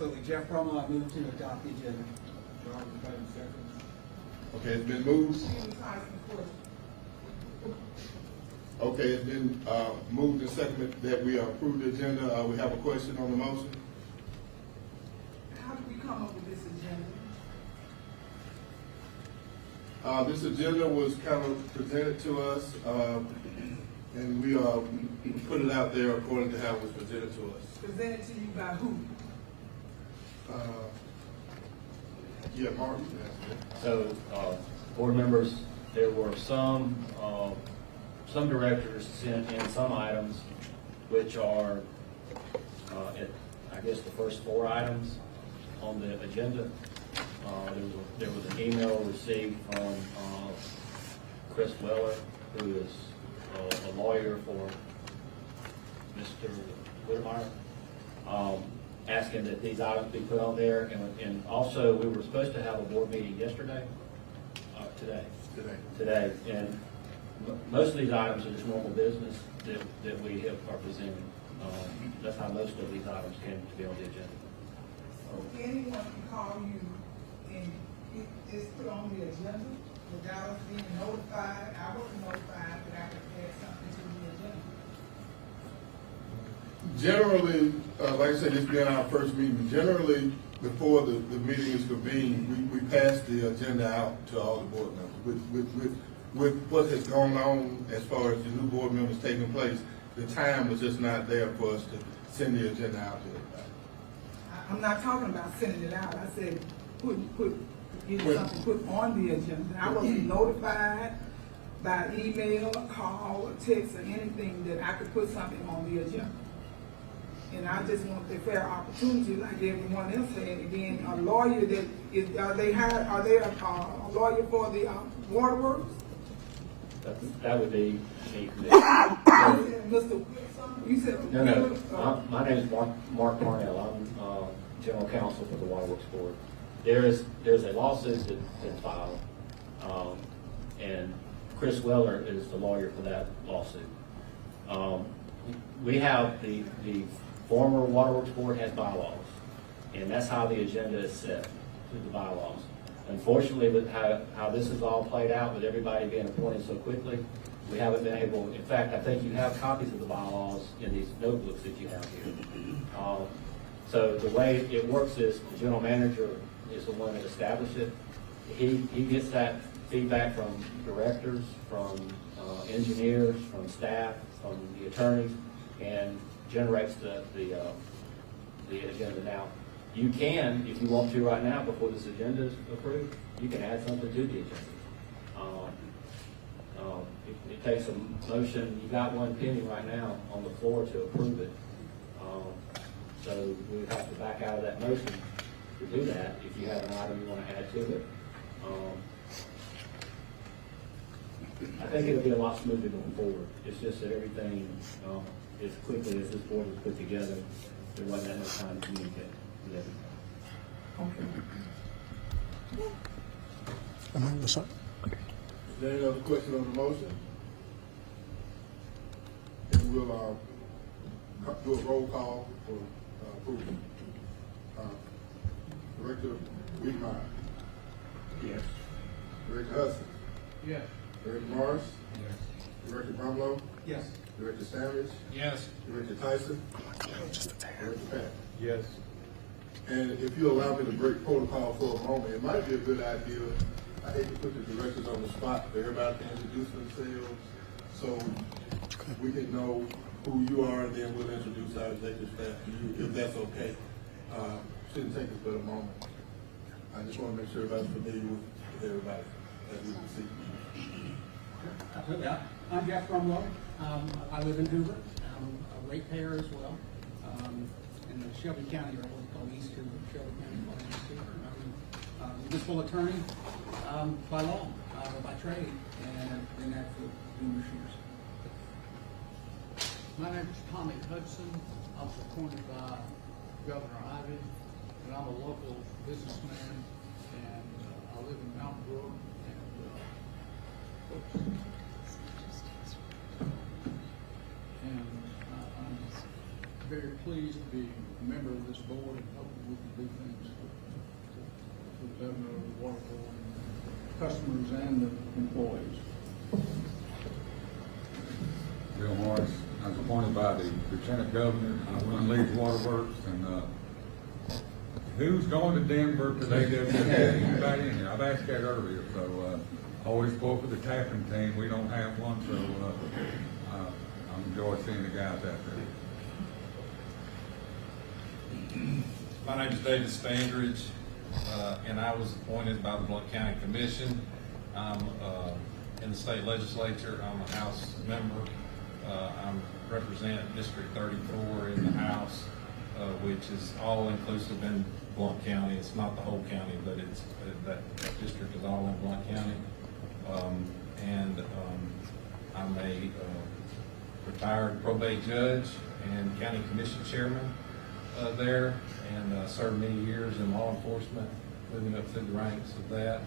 Absolutely. Jeff Brumlow, I move to adopt the agenda. Okay, it's been moved. Okay, it's been moved and seconded that we approve the agenda. We have a question on the motion. How did we come up with this agenda? This agenda was kind of presented to us, and we put it out there according to how it was presented to us. Presented to you by who? Yeah, Martin. So, board members, there were some directors sent in some items, which are, I guess the first 4 items on the agenda. There was an email received from Chris Weller, who is a lawyer for Mr. Whitmire, asking that these items be put on there. And also, we were supposed to have a board meeting yesterday, today. And most of these items are just normal business that we are presenting. That's how most of these items came to be on the agenda. So anyone can call you and it's put on the agenda without us being notified. I wasn't notified that I could add something to the agenda. Generally, like I said, this being our first meeting, generally, before the meeting is convened, we pass the agenda out to all the board members. With what has gone on as far as the new board members taking place, the time was just not there for us to send the agenda out to everybody. I'm not talking about sending it out. I said, getting something put on the agenda. I wasn't notified by email, or call, or text, or anything that I could put something on the agenda. And I just want the fair opportunity like everyone else had. And then a lawyer that is, are they a lawyer for the waterworks? That would be me. Mr. You said. No. My name is Mark Marnell. I'm general counsel for the Waterworks Board. There's a lawsuit that's been filed, and Chris Weller is the lawyer for that lawsuit. We have the former Waterworks Board has bylaws, and that's how the agenda is set, through the bylaws. Unfortunately, with how this is all played out, with everybody being appointed so quickly, we haven't been able, in fact, I think you have copies of the bylaws in these notebooks that you have here. So the way it works is the general manager is the one that established it. He gets that feedback from directors, from engineers, from staff, from the attorneys, and generates the agenda. Now, you can, if you want to right now, before this agenda is approved, you can add something to the agenda. It takes a motion. You got one pending right now on the floor to approve it. So we would have to back out of that motion to do that if you have an item you want to add to it. I think it'll be a lot smoother going forward. It's just that everything, as quickly as this board was put together, there wasn't that much time to communicate with everybody. Is there any other question on the motion? And we'll do a roll call for approval. Director Whitmire. Yes. Director Hudson. Yes. Director Morris. Yes. Director Brumlow. Yes. Director Sanders. Yes. Director Tyson. Director Pat. Yes. And if you allow me to break protocol for a moment, it might be a good idea. I hate to put the directors on the spot, but everybody can introduce themselves so we can know who you are, and then we'll introduce our executive staff to you, if that's okay. Shouldn't take us but a moment. I just want to make sure everybody's familiar with everybody as we proceed. Absolutely. I'm Jeff Brumlow. I live in Hoover. I'm a ratepayer as well. In the Shelby County, or what's called East Hoover, Shelby County, East Hoover. I'm a municipal attorney by law, by trade, and I've been that for numerous years. My name is Tommy Hudson. I was appointed by Governor Ivey, and I'm a local businessman, and I live in Mountain Brook. And I'm very pleased to be a member of this board, and hoping we can and the employees. Bill Morris, I was appointed by the Lieutenant Governor. I run Leeds Waterworks, and who's going to Denver today? Anybody in here? I've asked that earlier, so always go for the tapping team. We don't have one, so I enjoy seeing the guys out there. My name is David Standridge, and I was appointed by the Blount County Commission. I'm in the state legislature. I'm a House member. I'm representing District 34 in the House, which is all inclusive in Blount County. It's not the whole county, but it's that district is all in Blount County. I'm a retired probate judge and county commission chairman there, and served many years in law enforcement, moving up through the ranks of that.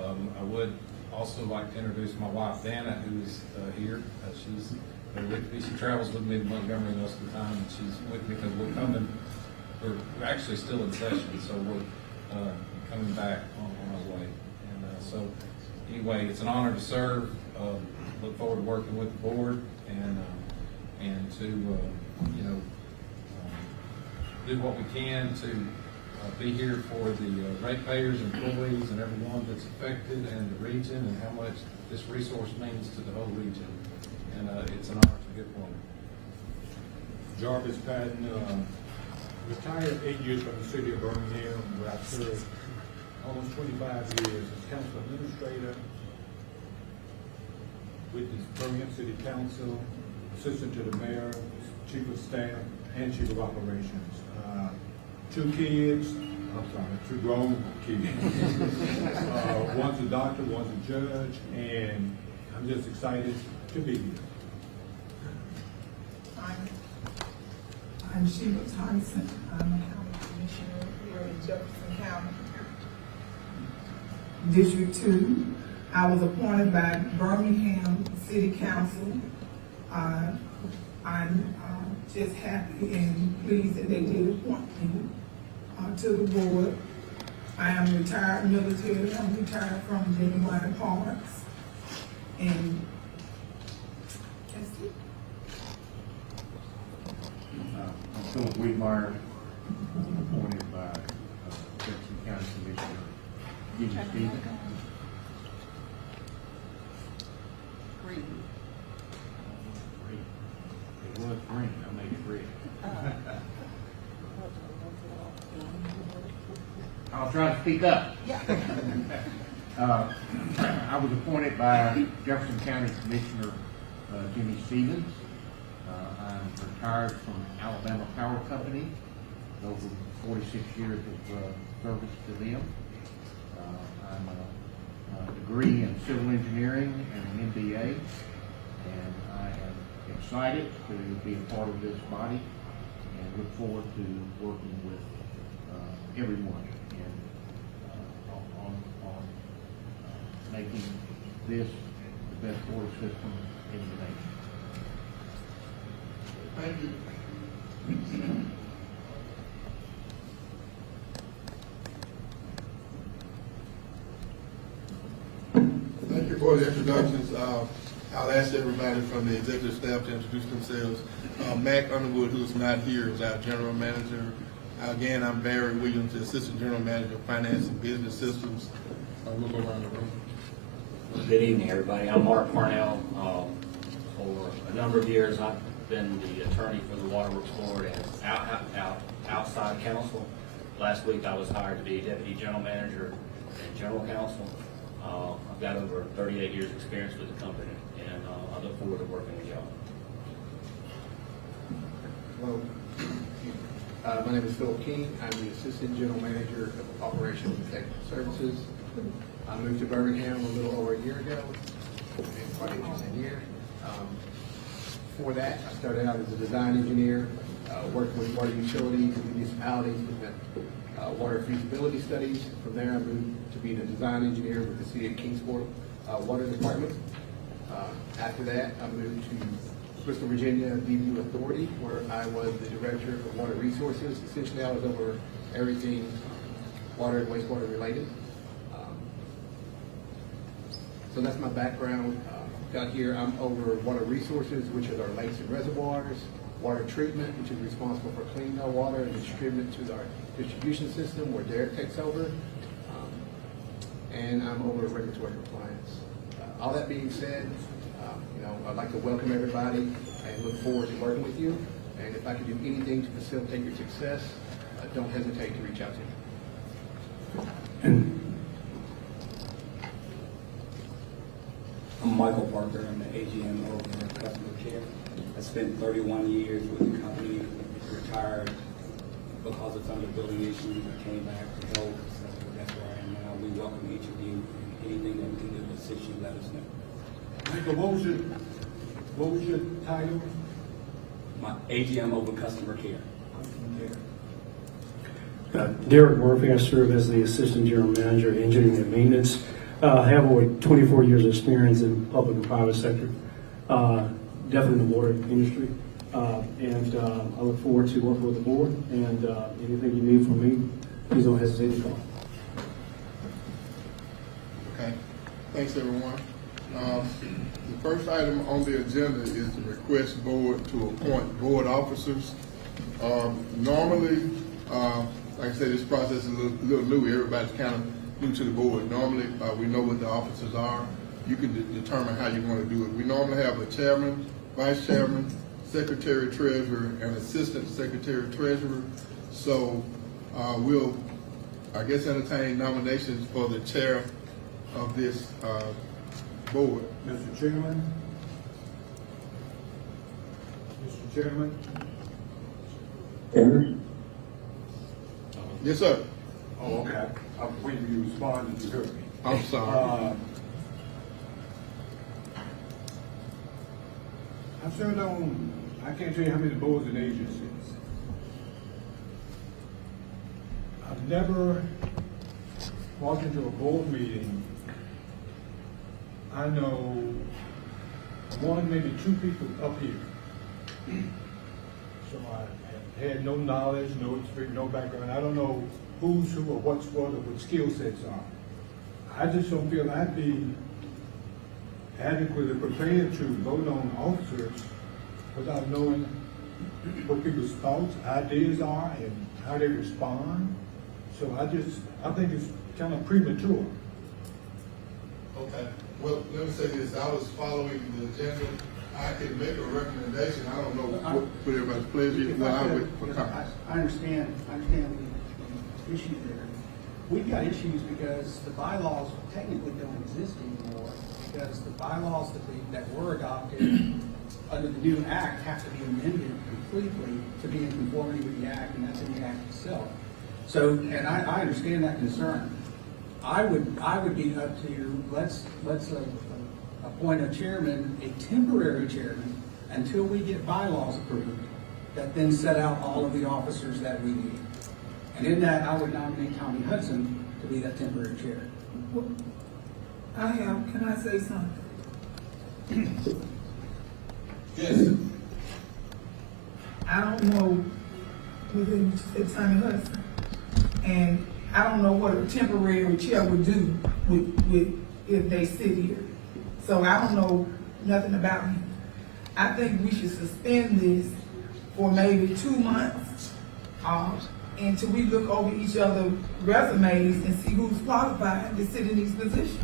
I would also like to introduce my wife, Dana, who is here. She's been with me. She travels with me to Montgomery most of the time, and she's with me because we're actually still in session, so we're coming back on our way. And so anyway, it's an honor to serve. Look forward to working with the board and to do what we can to be here for the ratepayers, employees, and everyone that's affected, and the region, and how much this resource means to the whole region. And it's an honor to get one. Jarvis Patton, retired 8 years from the city of Birmingham, where I served almost 25 years as council administrator with the Birmingham City Council, assistant to the mayor, chief of staff, and chief of operations. 2 kids, I'm sorry, 2 grown kids. One's a doctor, one's a judge, and I'm just excited to be here. I'm Sheila Tyson. I'm a county commissioner here in Jefferson County. District 2. I was appointed by Birmingham City Council. I'm just happy and pleased that they did appoint me to the board. I am retired military. I'm retired from Genuine Parks. And that's it. I'm Philip Wiedmeyer, appointed by Jefferson County Commissioner Jimmy Stevens. Green. It was green, I made it red. I'll try to speak up. Yeah. I was appointed by Jefferson County Commissioner Jimmy Stevens. I'm retired from Alabama Power Company, over 46 years of service to them. I'm a degree in civil engineering and an MBA, and I am excited to be a part of this body and look forward to working with everyone on making this the best water system in the nation. Thank you. Thank you for the introductions. I'll ask everybody from the executive staff to introduce themselves. Mac Underwood, who's not here, is our general manager. Again, I'm Barry Williams, the assistant general manager of finance and business systems. We'll go around the room. Good evening, everybody. I'm Mark Parnell. For a number of years, I've been the attorney for the Waterworks Board and outside counsel. Last week, I was hired to be deputy general manager and general counsel. I've got over 38 years' experience with the company, and I look forward to working with y'all. Hello. My name is Phil King. I'm the Assistant General Manager of Operations and Technical Services. I moved to Birmingham a little over a year ago, and quite interesting year. Before that, I started out as a design engineer, working with water utilities and municipalities with the water feasibility studies. From there, I moved to being a design engineer with the City of Kingsport Water Department. After that, I moved to Bristol, Virginia DBU Authority, where I was the Director of Water Resources. Essentially, I was over everything water and wastewater related. So that's my background. Got here, I'm over water resources, which is our lakes and reservoirs, water treatment, which is responsible for cleaning our water and distributing it to our distribution system where Derek takes over. And I'm over regulatory compliance. All that being said, I'd like to welcome everybody and look forward to working with you. And if I can do anything to facilitate your success, don't hesitate to reach out to me. I'm Michael Parker. I'm the AGM over customer care. I spent 31 years with the company, retired because of some of the building issues. I came back to help, so that's where I am now. We welcome each of you. Anything that we can do to assist you, let us know. Michael, what was your title? My AGM over customer care. Derek Murphy, I serve as the Assistant General Manager, Engineering and Maintenance. I have over 24 years of experience in public and private sector, definitely in the water industry. And I look forward to working with the board, and anything you need from me, please don't hesitate to call. Okay, thanks everyone. The first item on the agenda is the request board to appoint board officers. Normally, like I said, this process is a little new. Everybody's kind of new to the board. Normally, we know what the officers are. You can determine how you want to do it. We normally have a chairman, vice chairman, secretary treasurer, and assistant secretary treasurer. So we'll, I guess, entertain nominations for the chair of this board. Mr. Chairman? Mr. Chairman? Yes, sir. Oh, okay. I'm waiting for you to respond and you heard me. I'm sorry. I've served on, I can't tell you how many boards and agencies. I've never walked into a board meeting. I know one, maybe two people up here. So I had no knowledge, no experience, no background. I don't know who's who or what's what or what skill sets are. I just don't feel I'd be adequately prepared to vote on officers without knowing what people's thoughts, ideas are, and how they respond. So I think it's kind of premature. Okay. Well, let me say this. I was following the agenda. I can make a recommendation. I don't know what for everybody's pleasure. Well, I would for comments. I understand the issue there. We've got issues because the bylaws technically don't exist anymore, because the bylaws that were adopted under the new act have to be amended completely to be in conformity with the act, and that's in the act itself. So, and I understand that concern. I would be up to, let's appoint a chairman, a temporary chairman, until we get bylaws approved that then set out all of the officers that we need. And in that, I would nominate Tommy Hudson to be that temporary chair. Can I say something? Yes. I don't know whether you said Tommy Hudson, and I don't know what a temporary chair would do with if they sit here. So I don't know nothing about him. I think we should suspend this for maybe 2 months, until we look over each other's resumes and see who's qualified to sit in these positions.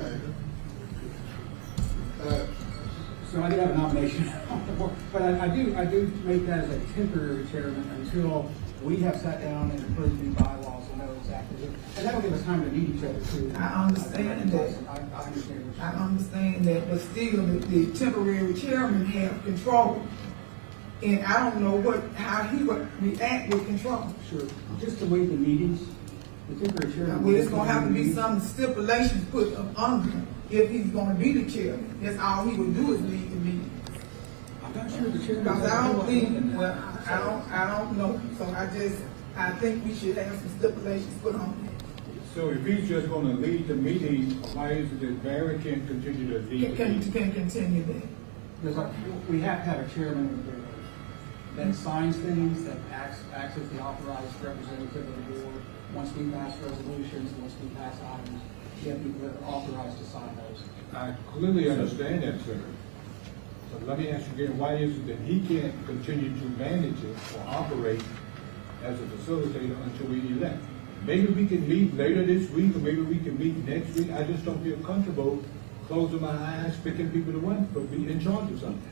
Okay. So I do have a nomination on the board, but I do make that as a temporary chairman until we have sat down and approved new bylaws and know exactly, and that'll give us time to meet each other too. I understand that. I understand what you're I saying. understand that, but still, the temporary chairman have control. And I don't know how he would react with control. Sure, just the way the meetings, the temporary chairman. Well, it's gonna have to be some stipulations put up under him if he's gonna be the chairman. That's all he would do is lead the meeting. I'm not sure the chairman. Because I don't think, well, I don't know, so I think we should have some stipulations put on it. So if he's just gonna lead the meeting, why is it that Barry can't continue to lead the Can meeting? continue that. Because we have to have a chairman. that signs things, that acts as the authorized representative of the board. Once we pass resolutions, once we pass items, you have people that are authorized to sign those. I clearly understand that, sir. So let me ask you again, why is it that he can't continue to manage it or operate as a facilitator until we elect? Maybe we can meet later this week, or maybe we can meet next week. I just don't feel comfortable closing my eyes, picking people to run, but be in charge of something.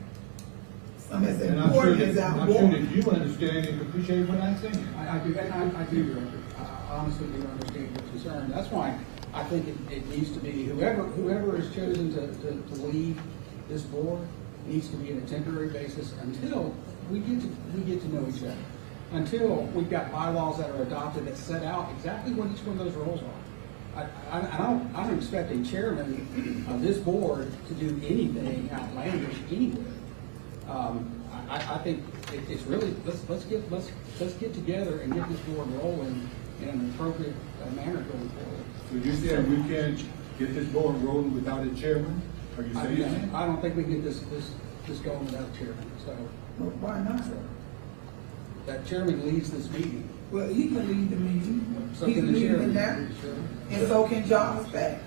Some as And I'm sure important as that, our I'm sure board. that you understand and appreciate what I'm saying. I do, Director. I honestly do understand your concern. That's why I think it needs to be, whoever is chosen to lead this board needs to be on a temporary basis until we get to know each other. Until we've got bylaws that are adopted that set out exactly what each one of those roles are. I don't expect a chairman of this board to do anything outlandish anywhere. I think it's really, let's get together and get this board rolling in an appropriate manner going forward. So you said we can't get this board rolling without a chairman? Are you saying that? I don't think we can get this going without a chairman, so. Well, why not? That chairman leads this meeting. Well, he can lead the meeting. So He's can the leading chairman. it now, and so can Jarvis Beck.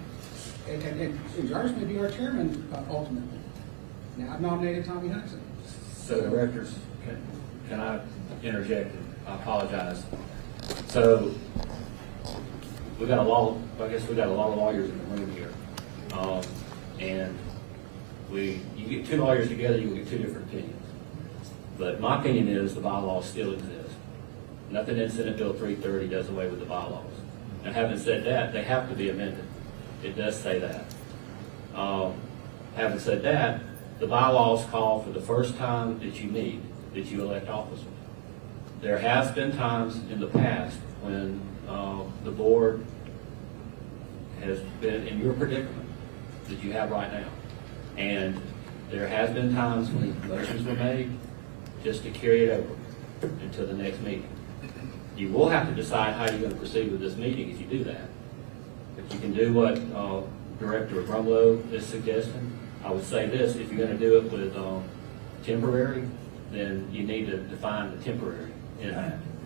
And Jarvis may be our chairman ultimately. Now, I've nominated Tommy Hudson. So directors, can I interject? I apologize. So we got a lot, I guess we got a lot of lawyers in the room here. And you get two lawyers together, you will get two different opinions. But my opinion is the bylaws still exist. Nothing in Senate Bill 330 does away with the bylaws. Now, having said that, they have to be amended. It does say that. Having said that, the bylaws call for the first time that you meet, that you elect officers. There has been times in the past when the board has been in your predicament that you have right now. And there has been times when motions were made just to carry it over until the next meeting. You will have to decide how you're going to proceed with this meeting if you do that. If you can do what Director Brumlow is suggesting, I would say this: if you're going to do it with temporary, then you need to define the temporary.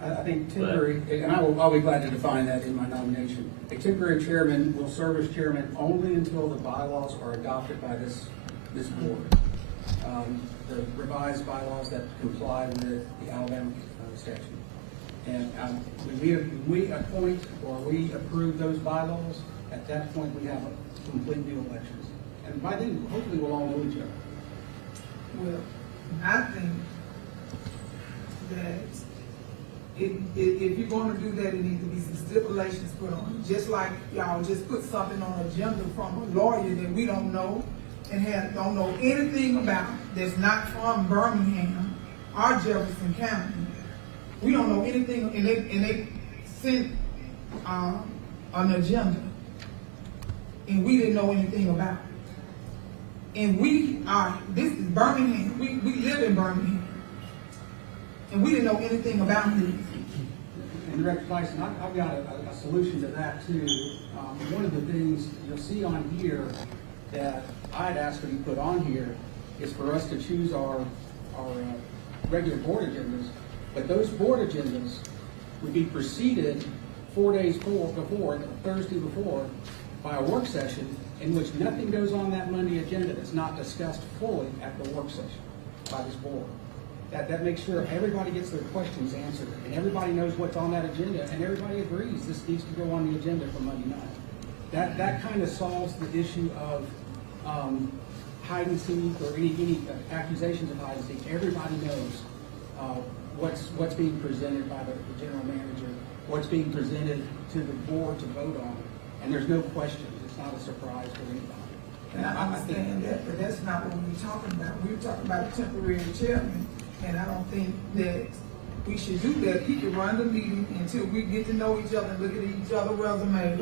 I think temporary, and I'll be glad to define that in my nomination. A temporary chairman will serve as chairman only until the bylaws are adopted by this board. The revised bylaws that comply with the Alabama statute. And when we appoint or we approve those bylaws, at that point we have a complete new elections. And by then, hopefully we'll all know each other. Well, I think that if you're gonna do that, it needs to be some stipulations put on it. Just like y'all just put something on an agenda from a lawyer that we don't know and don't know anything about, that's not from Birmingham or Jefferson County. We don't know anything, and they sent an agenda, and we didn't know anything about it. And this is Birmingham, we live in Birmingham, and we didn't know anything about this. And Director Tyson, I've got a solution to that too. One of the things you'll see on here that I'd ask to be put on here is for us to choose our regular board agendas, but those board agendas would be preceded 4 days before, Thursday before, by a work session in which nothing goes on that Monday agenda that's not discussed fully at the work session by this board. That makes sure everybody gets their questions answered, and everybody knows what's on that agenda, and everybody agrees this needs to go on the agenda for Monday night. That kind of solves the issue of hide and seek or any accusations of hide and seek. Everybody knows what's being presented by the general manager, what's being presented to the board to vote on, and there's no question. It's not a surprise for anybody. And I understand that, but that's not what we're talking about. We're talking about a temporary chairman, and I don't think that we should do that. He can run the meeting until we get to know each other and look at each other's resumes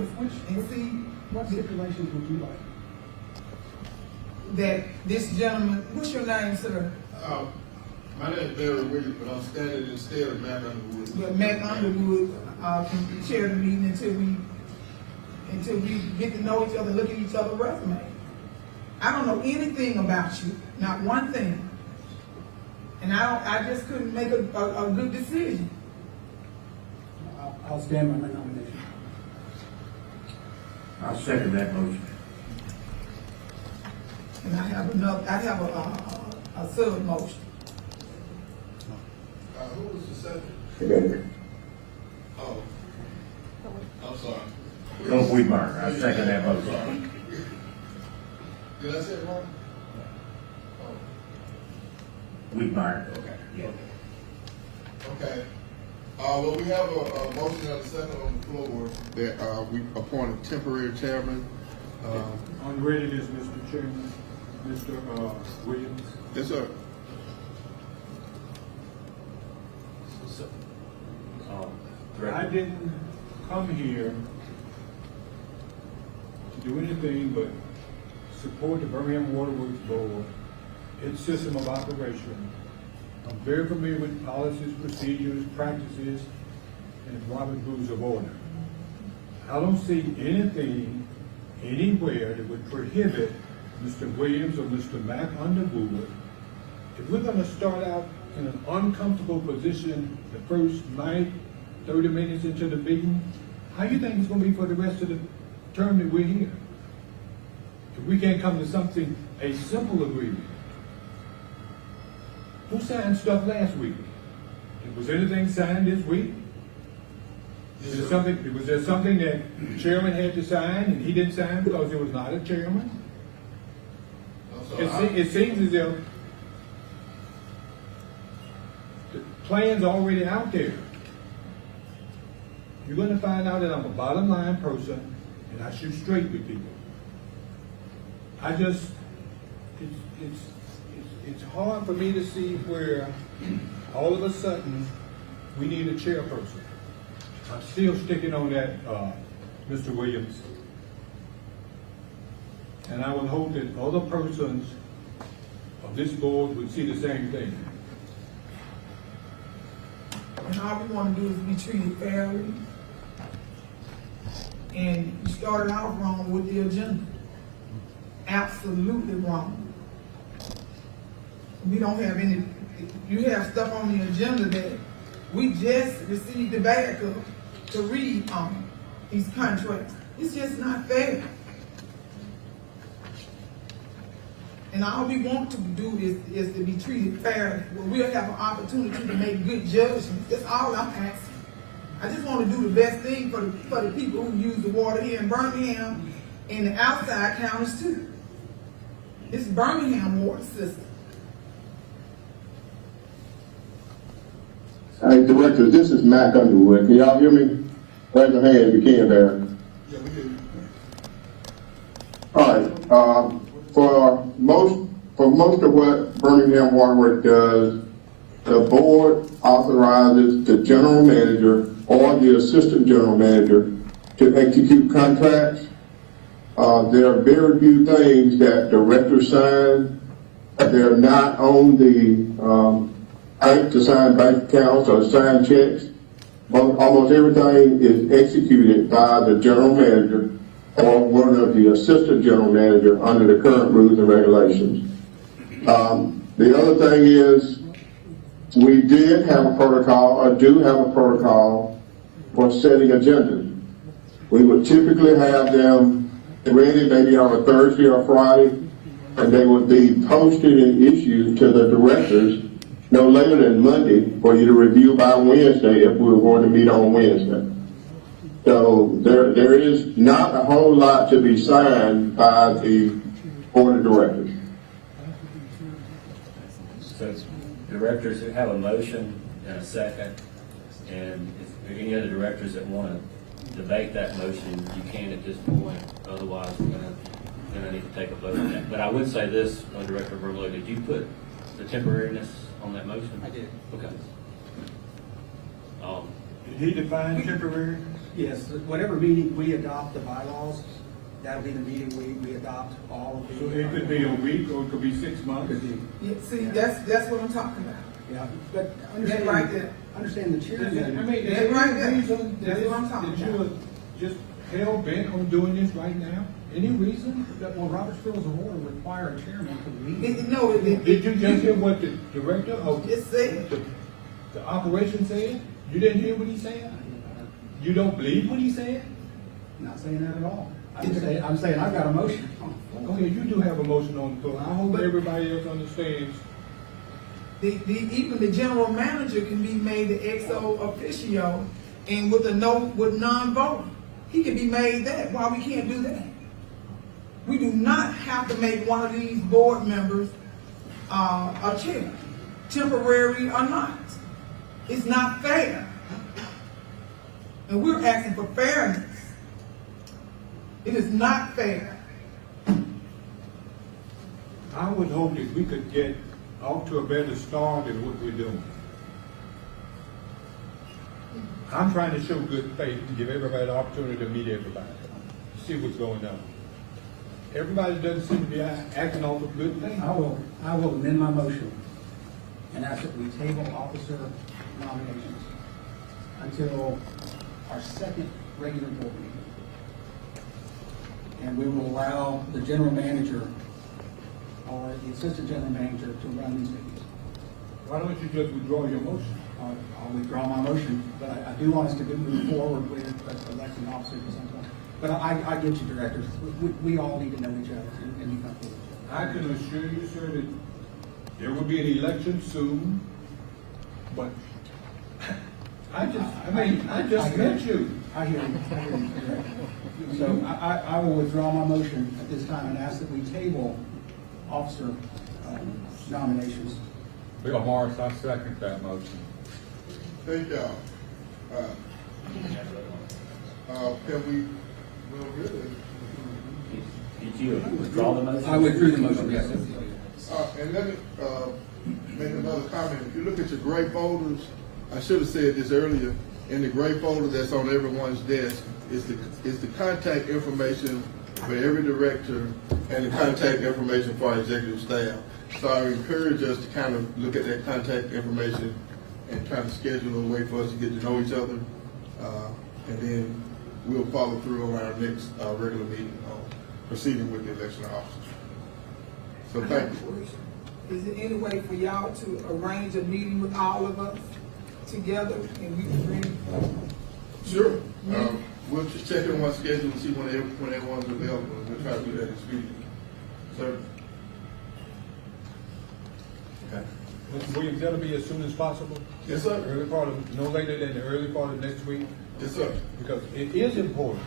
and see What stipulations would you like? that this gentleman, what's your name, sir? My name is Barry Williams, but I'm standing instead of Mac Underwood. But Mac Underwood can chair the meeting until we get to know each other, look at each other's resumes. I don't know anything about you, not one thing. And I just couldn't make a good decision. I'll stand by my nomination. I'll second that motion. And I have a sub motion. Who was the second? Oh, I'm sorry. Go Weidmeyer, I second that motion. Did I say it wrong? Weidmeyer. Okay. Okay. Well, we have a motion and a second on the floor that, we appoint a temporary chairman. On readiness, Mr. Chairman, Mr. Williams. Yes, sir. I didn't come here to do anything but support the Birmingham Water Works Board, its system of operation. I'm very familiar with policies, procedures, practices, and Robert's Rules of Order. I don't see anything anywhere that would prohibit Mr. Williams or Mr. Mack Underwood. If we're gonna start out in an uncomfortable position the first night, 30 minutes into the meeting, how you think it's gonna be for the rest of the term that we're here? If we can't come to something, a simple agreement. Who signed stuff last week? Was anything signed this week? Was there something that the chairman had to sign and he didn't sign because he was not a chairman? It seems as if the plan's already out there. You're gonna find out that I'm a bottom line person and I shoot straight with people. It's hard for me to see where all of a sudden we need a chairperson. I'm still sticking on that, Mr. Williams. And I would hope that other persons of this board would see the same thing. And all we wanna do is be treated fairly. And you started out wrong with the agenda. Absolutely wrong. We don't have any, you have stuff on the agenda that we just received the bag of to read on these contracts. It's just not fair. And all we want to do is to be treated fairly, where we'll have an opportunity to make good judgments. That's all I'm asking. I just want to do the best thing for the people who use the water here in Birmingham and the outside counties too. It's Birmingham water system. Hey, Director, this is Mac Underwood. Can y'all hear me? Raise your hand if you can there. Yeah, we hear you. All right, for most of what Birmingham Water Works does, the board authorizes the general manager or the assistant general manager to execute contracts. There are very few things that directors sign. They're not on the bank to sign bank accounts or sign checks. But almost everything is executed by the general manager or one of the assistant general manager under the current rules and regulations. The other thing is, we did have a protocol, or do have a protocol for setting agendas. We would typically have them ready maybe on a Thursday or Friday, and they would be posted and issued to the directors no later than Monday for you to review by Wednesday if we were going to meet on Wednesday. So there is not a whole lot to be signed by the board of directors. So directors who have a motion and a second, and if there are any other directors that want to debate that motion, you can at this point. Otherwise, we're gonna need to take a vote on that. But I would say this, Director Verlow, did you put the temporariness on that motion? I did. Okay. Did he define temporary? Yes, whatever meeting we adopt the bylaws, that'll be the meeting we adopt all of the. So it could be a week or it could be 6 months. Could be. Yeah, see, that's what I'm talking about. Yeah, but That right there. understand the chair. I mean, is That's there right any there. reason That's what I'm talking that you about. are just hell bent on doing this right now? Any reason? That, well, Robert's Rules of Order require a chairman to lead. No, Did you just hear what the director of Just said. the operation said? You didn't hear what he said? You don't believe what he said? Not saying that at all. I'm saying I've got a motion. Okay, you do have a motion on the floor. I hope But- everybody else understands. Even the general manager can be made the exo officio and with non-voting. He can be made that. Why we can't do that? We do not have to make one of these board members a chair, temporary or not. It's not fair. And we're asking for fairness. It is not fair. I would hope that we could get off to a better start than what we're doing. I'm trying to show good faith and give everybody the opportunity to meet everybody, see what's going on. Everybody doesn't seem to be acting off of good faith. I will amend my motion and ask that we table officer nominations until our second regular board meeting. And we will allow the general manager or the assistant general manager to run these meetings. Why don't you just withdraw your motion? I'll withdraw my motion, but I do want us to move forward with electing officers at some point. But I get you, directors. We all need to know each other and be comfortable with each other. I can assure you, sir, that there will be an election soon, but I just met you. I hear you. So I will withdraw my motion at this time and ask that we table officer nominations. Bill Morris, I second that motion. Thank y'all. Can we, well, really? Did you withdraw the motion? I withdrew the motion, yes. And let me, make another comment. If you look at your gray folders, I should have said this earlier, in the gray folder that's on everyone's desk is the contact information for every director and the contact information for our executive staff. So I encourage us to kind of look at that contact information and kind of schedule a way for us to get to know each other. And then we'll follow through on our next regular meeting on proceeding with the election of officers. So thank you. Is there any way for y'all to arrange a meeting with all of us together and we can bring? Sure. We'll just check in on schedule and see when everyone's available. We'll try to do that this week. Sir? Okay. Mr. Williams, that'll be as soon as possible? Yes, sir. Early part of, no later than the early part of next week? Yes, sir. Because it is important.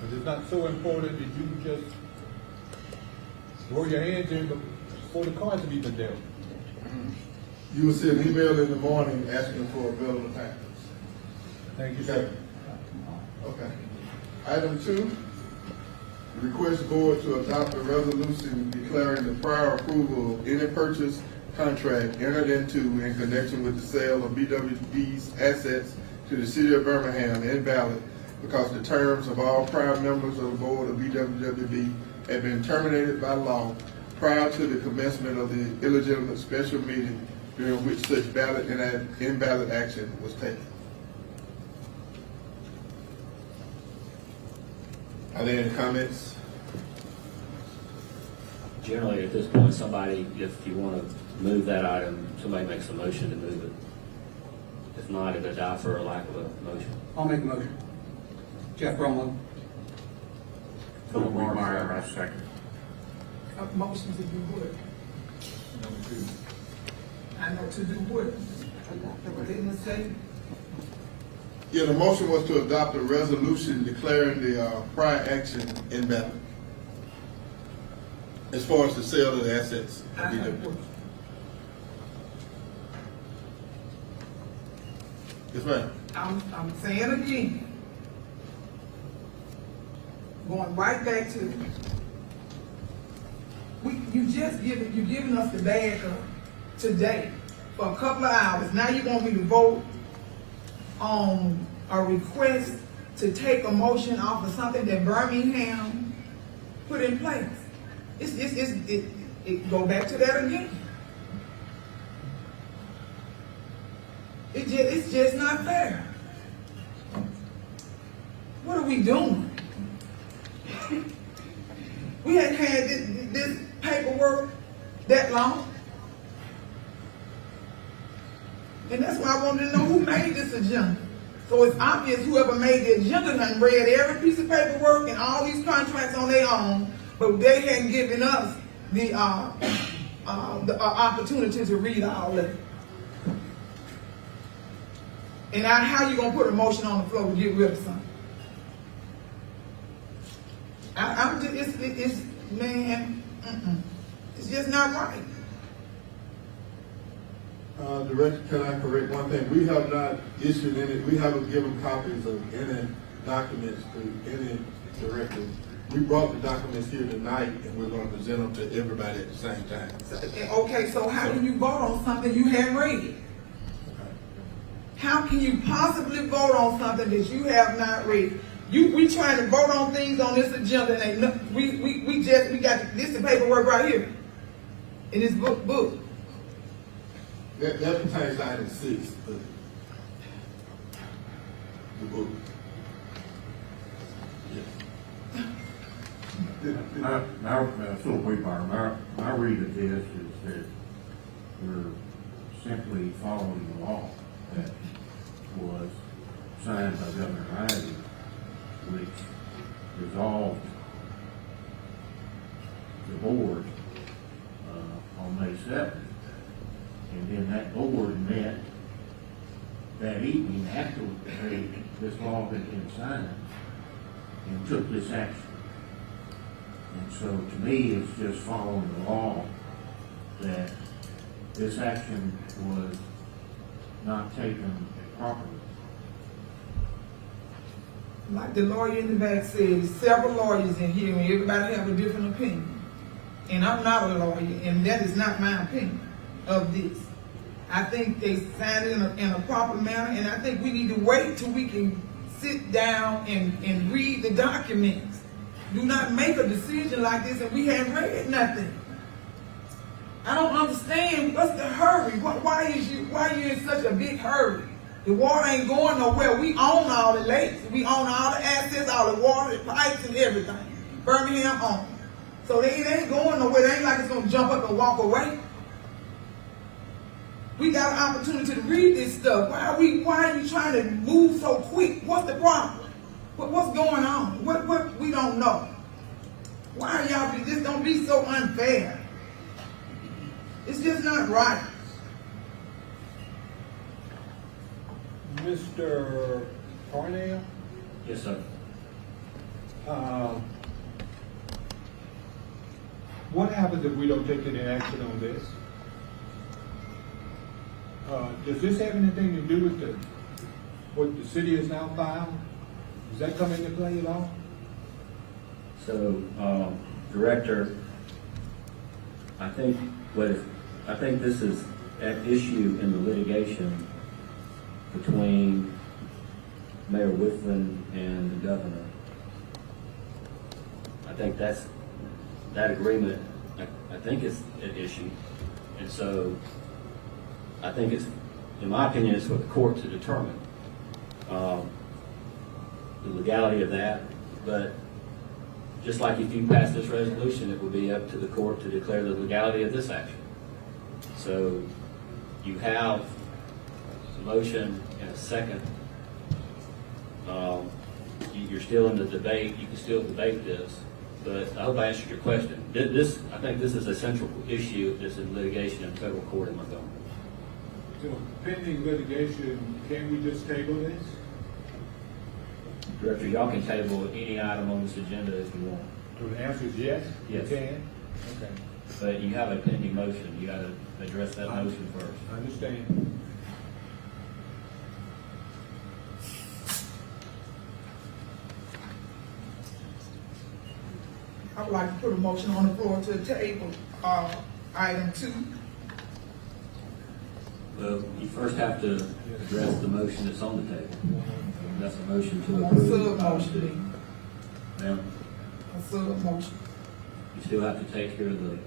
But it's not so important that you just throw your hands in before the cards have even dealt. You will send an email in the morning asking for available times. Thank you, sir. Okay. Item 2, request the board to adopt a resolution declaring the prior approval of any purchase contract entered into in connection with the sale of BWB's assets to the city of Birmingham invalid because the terms of all prior members of the board of BWWB had been terminated by law prior to the commencement of the illegitimate special meeting during which such valid and invalid action was taken. Are there any comments? Generally, at this point, somebody, if you want to move that item, somebody makes a motion to move it. If not, it would die for a lack of a motion. I'll make a motion. Jeff Brumlow. Philip Morris, I second. Motion to do what? I know to do what? Didn't it say? Yeah, the motion was to adopt a resolution declaring the prior action invalid as far as the sale of the assets of I have a BWB. question. Yes, ma'am. I'm saying again, going right back to, you're giving us the bag up today for a couple of hours. Now you want me to vote on a request to take a motion off of something that Birmingham put in place. It go back to that again. It's just not fair. What are we doing? We hadn't had this paperwork that long. And that's why I wanted to know who made this agenda. So it's obvious whoever made the agenda done read every piece of paperwork and all these contracts on their own, but they hadn't given us the opportunity to read all of it. And now, how you gonna put a motion on the floor to get rid of something? I'm just, it's man, it's just not right. Director, can I correct one thing? We have not issued any, we haven't given copies of any documents to any director. We brought the documents here tonight and we're gonna present them to everybody at the same time. Okay, so how can you vote on something you haven't read? How can you possibly vote on something that you have not read? We trying to vote on things on this agenda, and we got this the paperwork right here in this book. That pertains to item 6, the book. My read of this is that we're simply following the law that was signed by Governor Ivey, which resolved the board on May 7th. And then that board met that evening after this law had been signed and took this action. And so to me, it's just following the law that this action was not taken properly. Like the lawyer in the back said, several lawyers in here, and everybody have a different opinion. And I'm not a lawyer, and that is not my opinion of this. I think they signed it in a proper manner, and I think we need to wait till we can sit down and read the documents. Do not make a decision like this and we haven't read nothing. I don't understand what's the hurry. Why are you in such a big hurry? The water ain't going nowhere. We own all the lakes. We own all the assets, all the water, the pipes and everything. Birmingham owns. So it ain't going nowhere. It ain't like it's going to jump up and walk away. We got an opportunity to read this stuff. Why are you trying to move so quick? What's the problem? What's going on? What we don't know. Why are y'all just don't be so unfair? It's just not right. Mr. Parnell? Yes, sir. What happens if we don't take any action on this? Does this have anything to do with what the city has now filed? Does that come into play at all? So, Director, I think this is at issue in the litigation between Mayor Whitman and the governor. I think that agreement, I think is at issue. And so I think it's, in my opinion, it's for the court to determine the legality of that. But just like if you pass this resolution, it will be up to the court to declare the legality of this action. So you have a motion and a second. You're still in the debate. You can still debate this. But I hope I answered your question. I think this is a central issue that's in litigation in federal court in Montgomery. So pending litigation, can we just table this? Director, y'all can table any item on this agenda if you want. So the answer is yes? Yes. You can? Okay. But you have a pending motion. You got to address that motion first. I understand. I would like to put a motion on the floor to table item 2. Well, you first have to address the motion that's on the table. That's a motion to On approve. sub-motion, Ma'am, a sub-motion. you still have to take care of the,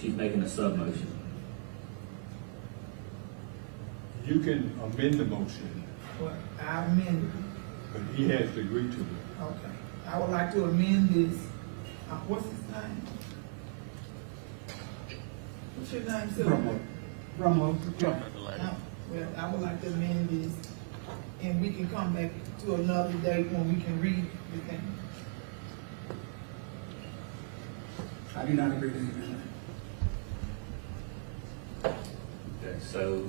she's making a sub-motion. You can amend the motion, Well, I amended it. but he has to agree to it. Okay. I would like to amend this, what's his name? What's your name, sir? Brumlow. Well, I would like to amend this, and we can come back to another date when we can read the thing. I do not agree to the amendment. Okay, so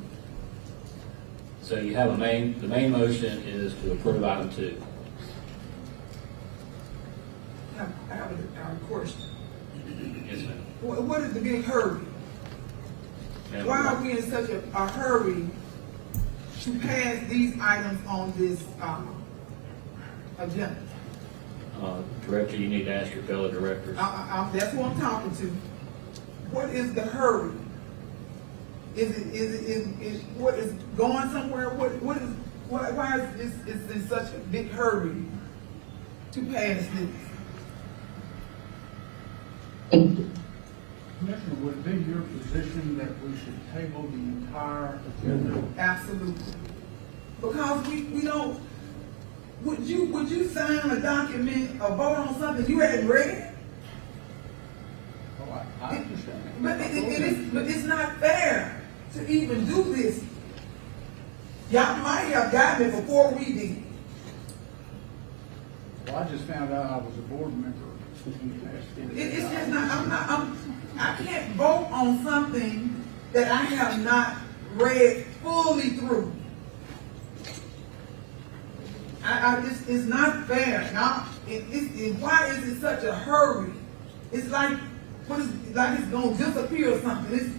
you have the main motion is to approve item 2. I have a question. Yes, ma'am. What is the big hurry? Ma'am, Why are we in such a hurry to pass these items on this, agenda? Director, you need to ask your fellow directors. That's who I'm talking to. What is the hurry? Is what is going somewhere? Why is this in such a big hurry to pass this? Commissioner, would it be your position that we should table the entire agenda? Absolutely. Because we don't, would you sign a document or vote on something you hadn't read? Oh, I understand. But it's not fair to even do this. Y'all might have gotten it before we did. Well, I just found out I was a board member. It's just not, I can't vote on something that I have not read fully through. It's not fair. Now, why is it such a hurry? It's like, like it's gonna disappear or something.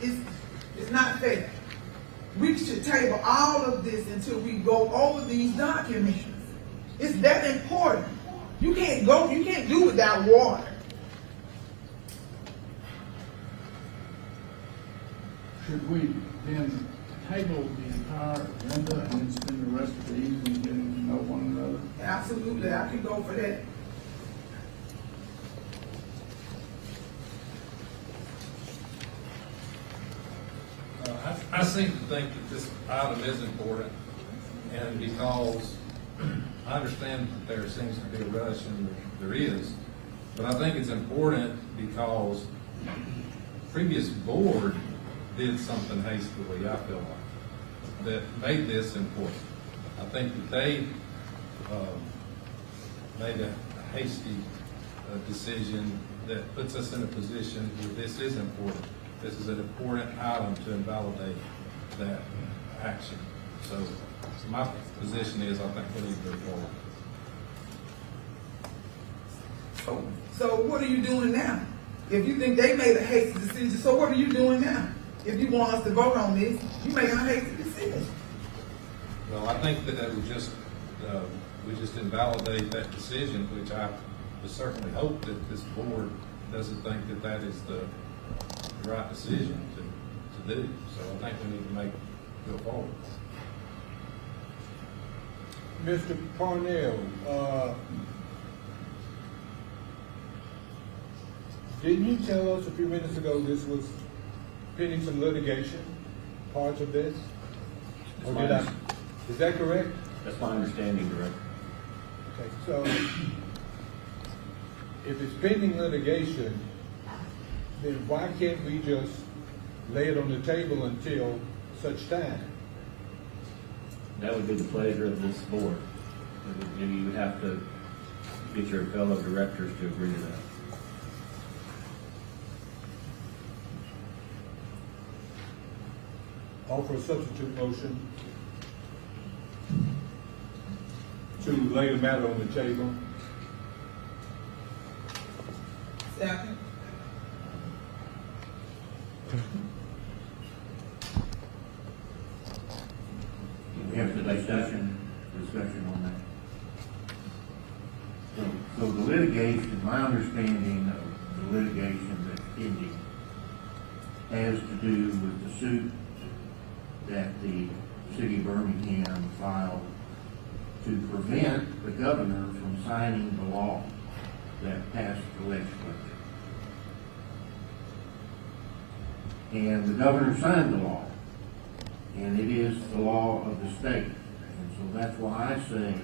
It's not fair. We should table all of this until we go over these documents. It's that important. You can't do without water. Should we then table the entire agenda and then spend the rest of the evening getting to know one another? Absolutely, I can go for that. I seem to think that this item is important, and because I understand that there seems to be a rush, and there is, but I think it's important because previous board did something hastily, I feel like, that made this important. I think that they made a hasty decision that puts us in a position where this is important. This is an important item to invalidate that action. So my position is I think we need to move forward. So what are you doing now? If you think they made a hasty decision, so what are you doing now? If you want us to vote on this, you made a hasty decision. Well, I think that we just invalidate that decision, which I would certainly hope that this board doesn't think that that is the right decision to do. So I think we need to go forward. Mr. Parnell, didn't you tell us a few minutes ago this was pending some litigation, parts of this? Or did I, is that correct? That's my understanding, Director. Okay, so if it's pending litigation, then why can't we just lay it on the table until such time? That would be the pleasure of this board. You would have to get your fellow directors to agree to that. Offer a substitute motion to lay the matter on the table. Second. We have the discussion on that. So the litigation, my understanding of the litigation that's pending has to do with the suit that the city of Birmingham filed to prevent the governor from signing the law that passed the legislature. And the governor signed the law, and it is the law of the state. And so that's why I say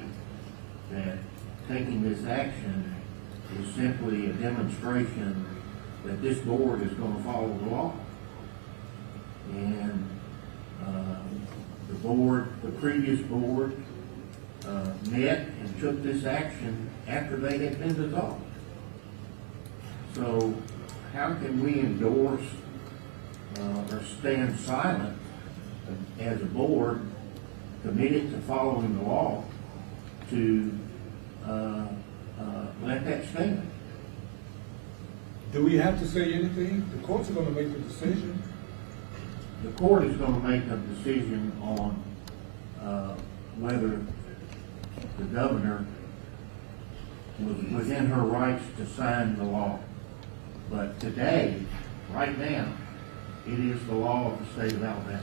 that taking this action is simply a demonstration that this board is gonna follow the law. And, the previous board, met and took this action after they had been dissolved. So how can we endorse, or stand silent as a board committed to following the law to, let that stand? Do we have to say anything? The courts are gonna make the decision. The court is gonna make a decision on, whether the governor was within her rights to sign the law. But today, right now, it is the law of the state of Alabama.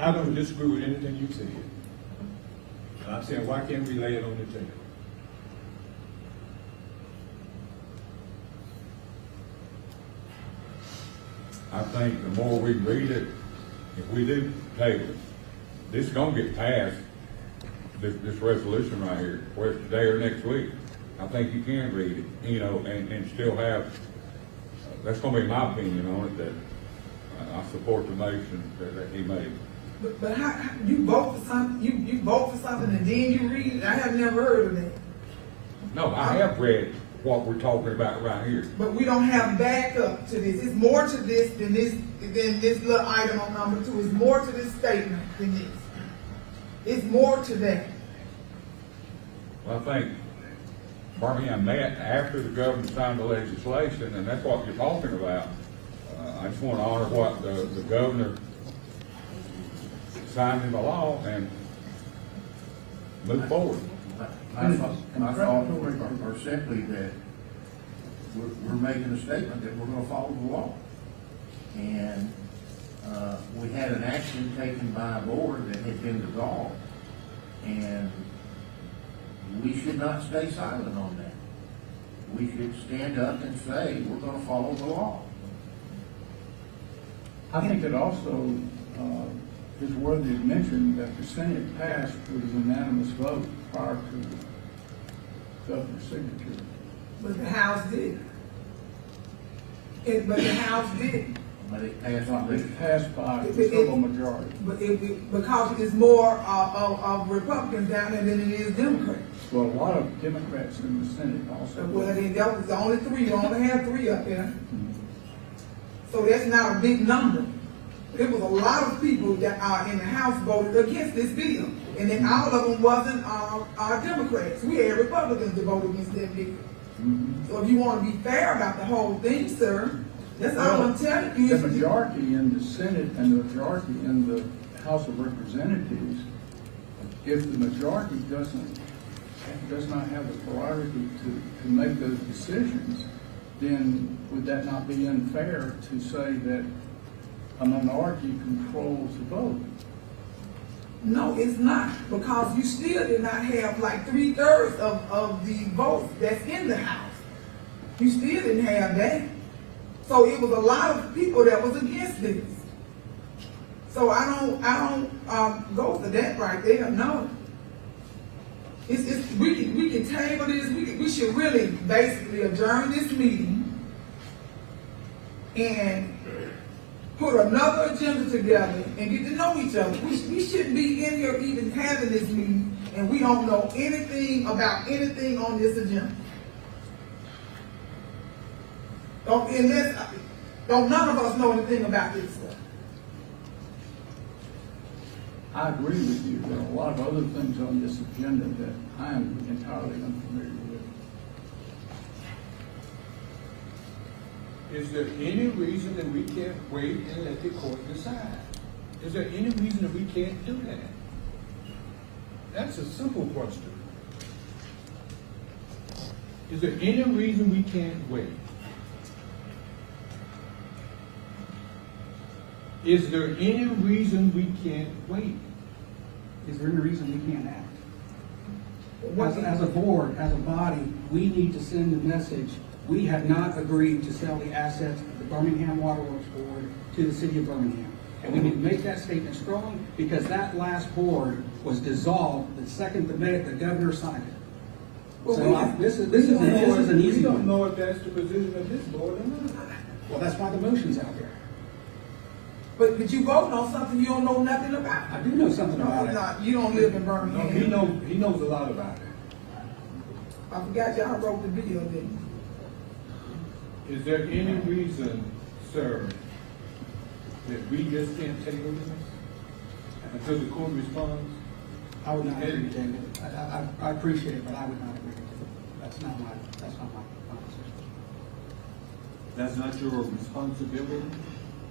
I don't disagree with anything you said. I'm saying, why can't we lay it on the table? I think the more we read it, if we do table it, this is gonna get passed, this resolution right here, whether it's today or next week. I think you can read it, you know, and still have, that's gonna be my opinion on it, that I support the motion that he made. But how, you vote for something, you vote for something and then you read it? I have never heard of that. No, I have read what we're talking about right here. But we don't have backup to this. It's more to this than this little item on number 2. It's more to this statement than this. It's more to that. Well, I think Birmingham met after the governor signed the legislation, and that's what you're talking about. I just want to honor what the governor signed in the law and move forward. My thoughts are simply that we're making a statement that we're gonna follow the law. And, we had an action taken by a board that had been dissolved. And we should not stay silent on that. We should stand up and say, we're gonna follow the law. I think it also is worthy of mention that the Senate passed with a unanimous vote prior to the governor's signature. But the House did. But the House did. But it passed It passed by a simple majority. But because it's more of Republicans down there than it is Democrats. Well, a lot of Democrats in the Senate also. Well, that was the only 3. You only have 3 up there. So that's not a big number. There was a lot of people that are in the House voted against this bill. And then all of them wasn't Democrats. We had Republicans that voted against that bill. So if you want to be fair about the whole thing, sir, that's all I'm telling you. The majority in the Senate and the majority in the House of Representatives, if the majority does not have the prerogative to make those decisions, then would that not be unfair to say that a minority controls the vote? No, it's not, because you still did not have like 3/3 of the votes that's in the House. You still didn't have that. So it was a lot of people that was against this. So I don't go for that right there. No. We can table this. We should really basically adjourn this meeting and put another agenda together and get to know each other. We shouldn't be in here even having this meeting and we don't know anything about anything on this agenda. Don't none of us know anything about this stuff. I agree with you. There are a lot of other things on this agenda that I am entirely unfamiliar with. Is there any reason that we can't wait and let the court decide? Is there any reason that we can't do that? That's a simple question. Is there any reason we can't wait? Is there any reason we can't wait? Is there any reason we can't act? As a board, as a body, we need to send the message, we have not agreed to sell the assets of the Birmingham Water Works Board to the city of Birmingham. And we need to make that statement strong, because that last board was dissolved the second the governor signed it. Well, So this is We an easy don't one. know if that's the position of this board or not. Well, that's why the motion's out there. But you voting on something you don't know nothing about. I do know something No, about it. not, you don't live in No, Birmingham. he knows a lot about it. I forgot y'all wrote the bill, didn't you? Is there any reason, sir, that we just can't table this until the court responds? I would not agree to table it. I appreciate it, but I would not agree to it. That's not my position. That's not your responsibility?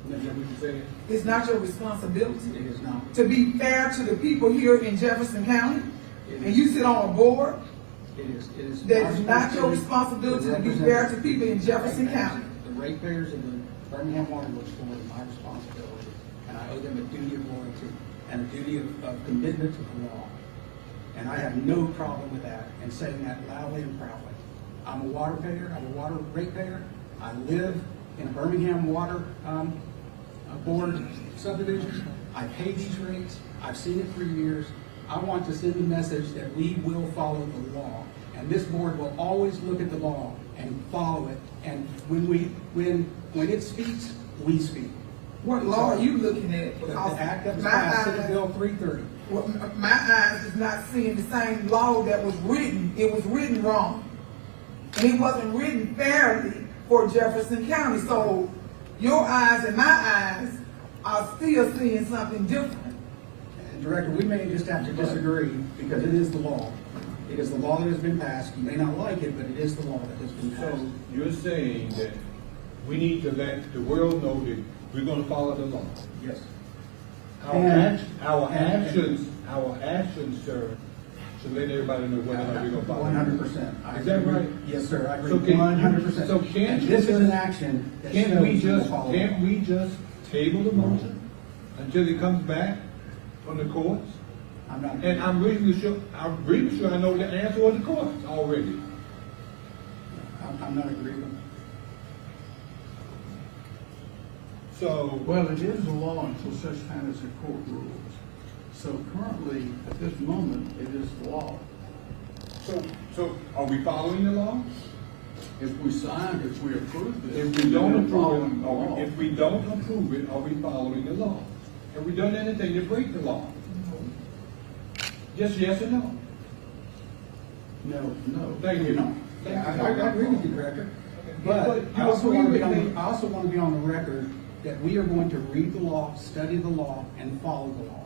Is that what you're saying? It's not your responsibility It is not. to be fair to the people here in Jefferson County, and you sit on a board. It is. That is not your responsibility to be fair to people in Jefferson County. The ratepayers of the Birmingham Water Works Board is my responsibility, and I owe them a duty of loyalty and a duty of commitment to the law. And I have no problem with that, and saying that loudly and proudly. I'm a water payer, I'm a water ratepayer. I live in a Birmingham Water Board subdivision. I pay these rates. I've seen it for years. I want to send a message that we will follow the law. And this board will always look at the law and follow it. And when it speaks, we speak. What law are you looking at? The Because act that was my passed, Senate eyes- Bill 330. well, my eyes is not seeing the same law that was written. It was written wrong. And it wasn't written fairly for Jefferson County. So your eyes and my eyes are still seeing something different. And Director, we may just have to disagree because it is the law. It is the law that has been passed. You may not like it, but it is the law that has been So passed. you're saying that we need to let the world know that we're gonna follow the law? Yes. Our actions, sir, should let everybody know whether or not we're gonna follow. 100%. Is that right? Yes, sir. I So agree can you- 100%. so can't And you this is just- an action that Can't shows we you will just, follow can't the law. we just table the motion until it comes back from the courts? I'm not. And I'm really sure I know the answer of the courts already. I'm not agreeing. So, Well, it is a law until such time as the court rules. So currently, at this moment, it is the law. so are we following the law? If we sign, if we approve this. If we don't we're approve following it, the law. if we don't approve it, are we following the law? Have we done anything to break the law? Just yes or no? No. No. Thank you. No. Thank you. I agree with you, Director. But But I you also agree want to with be on, me. I also want to be on the record that we are going to read the law, study the law, and follow the law.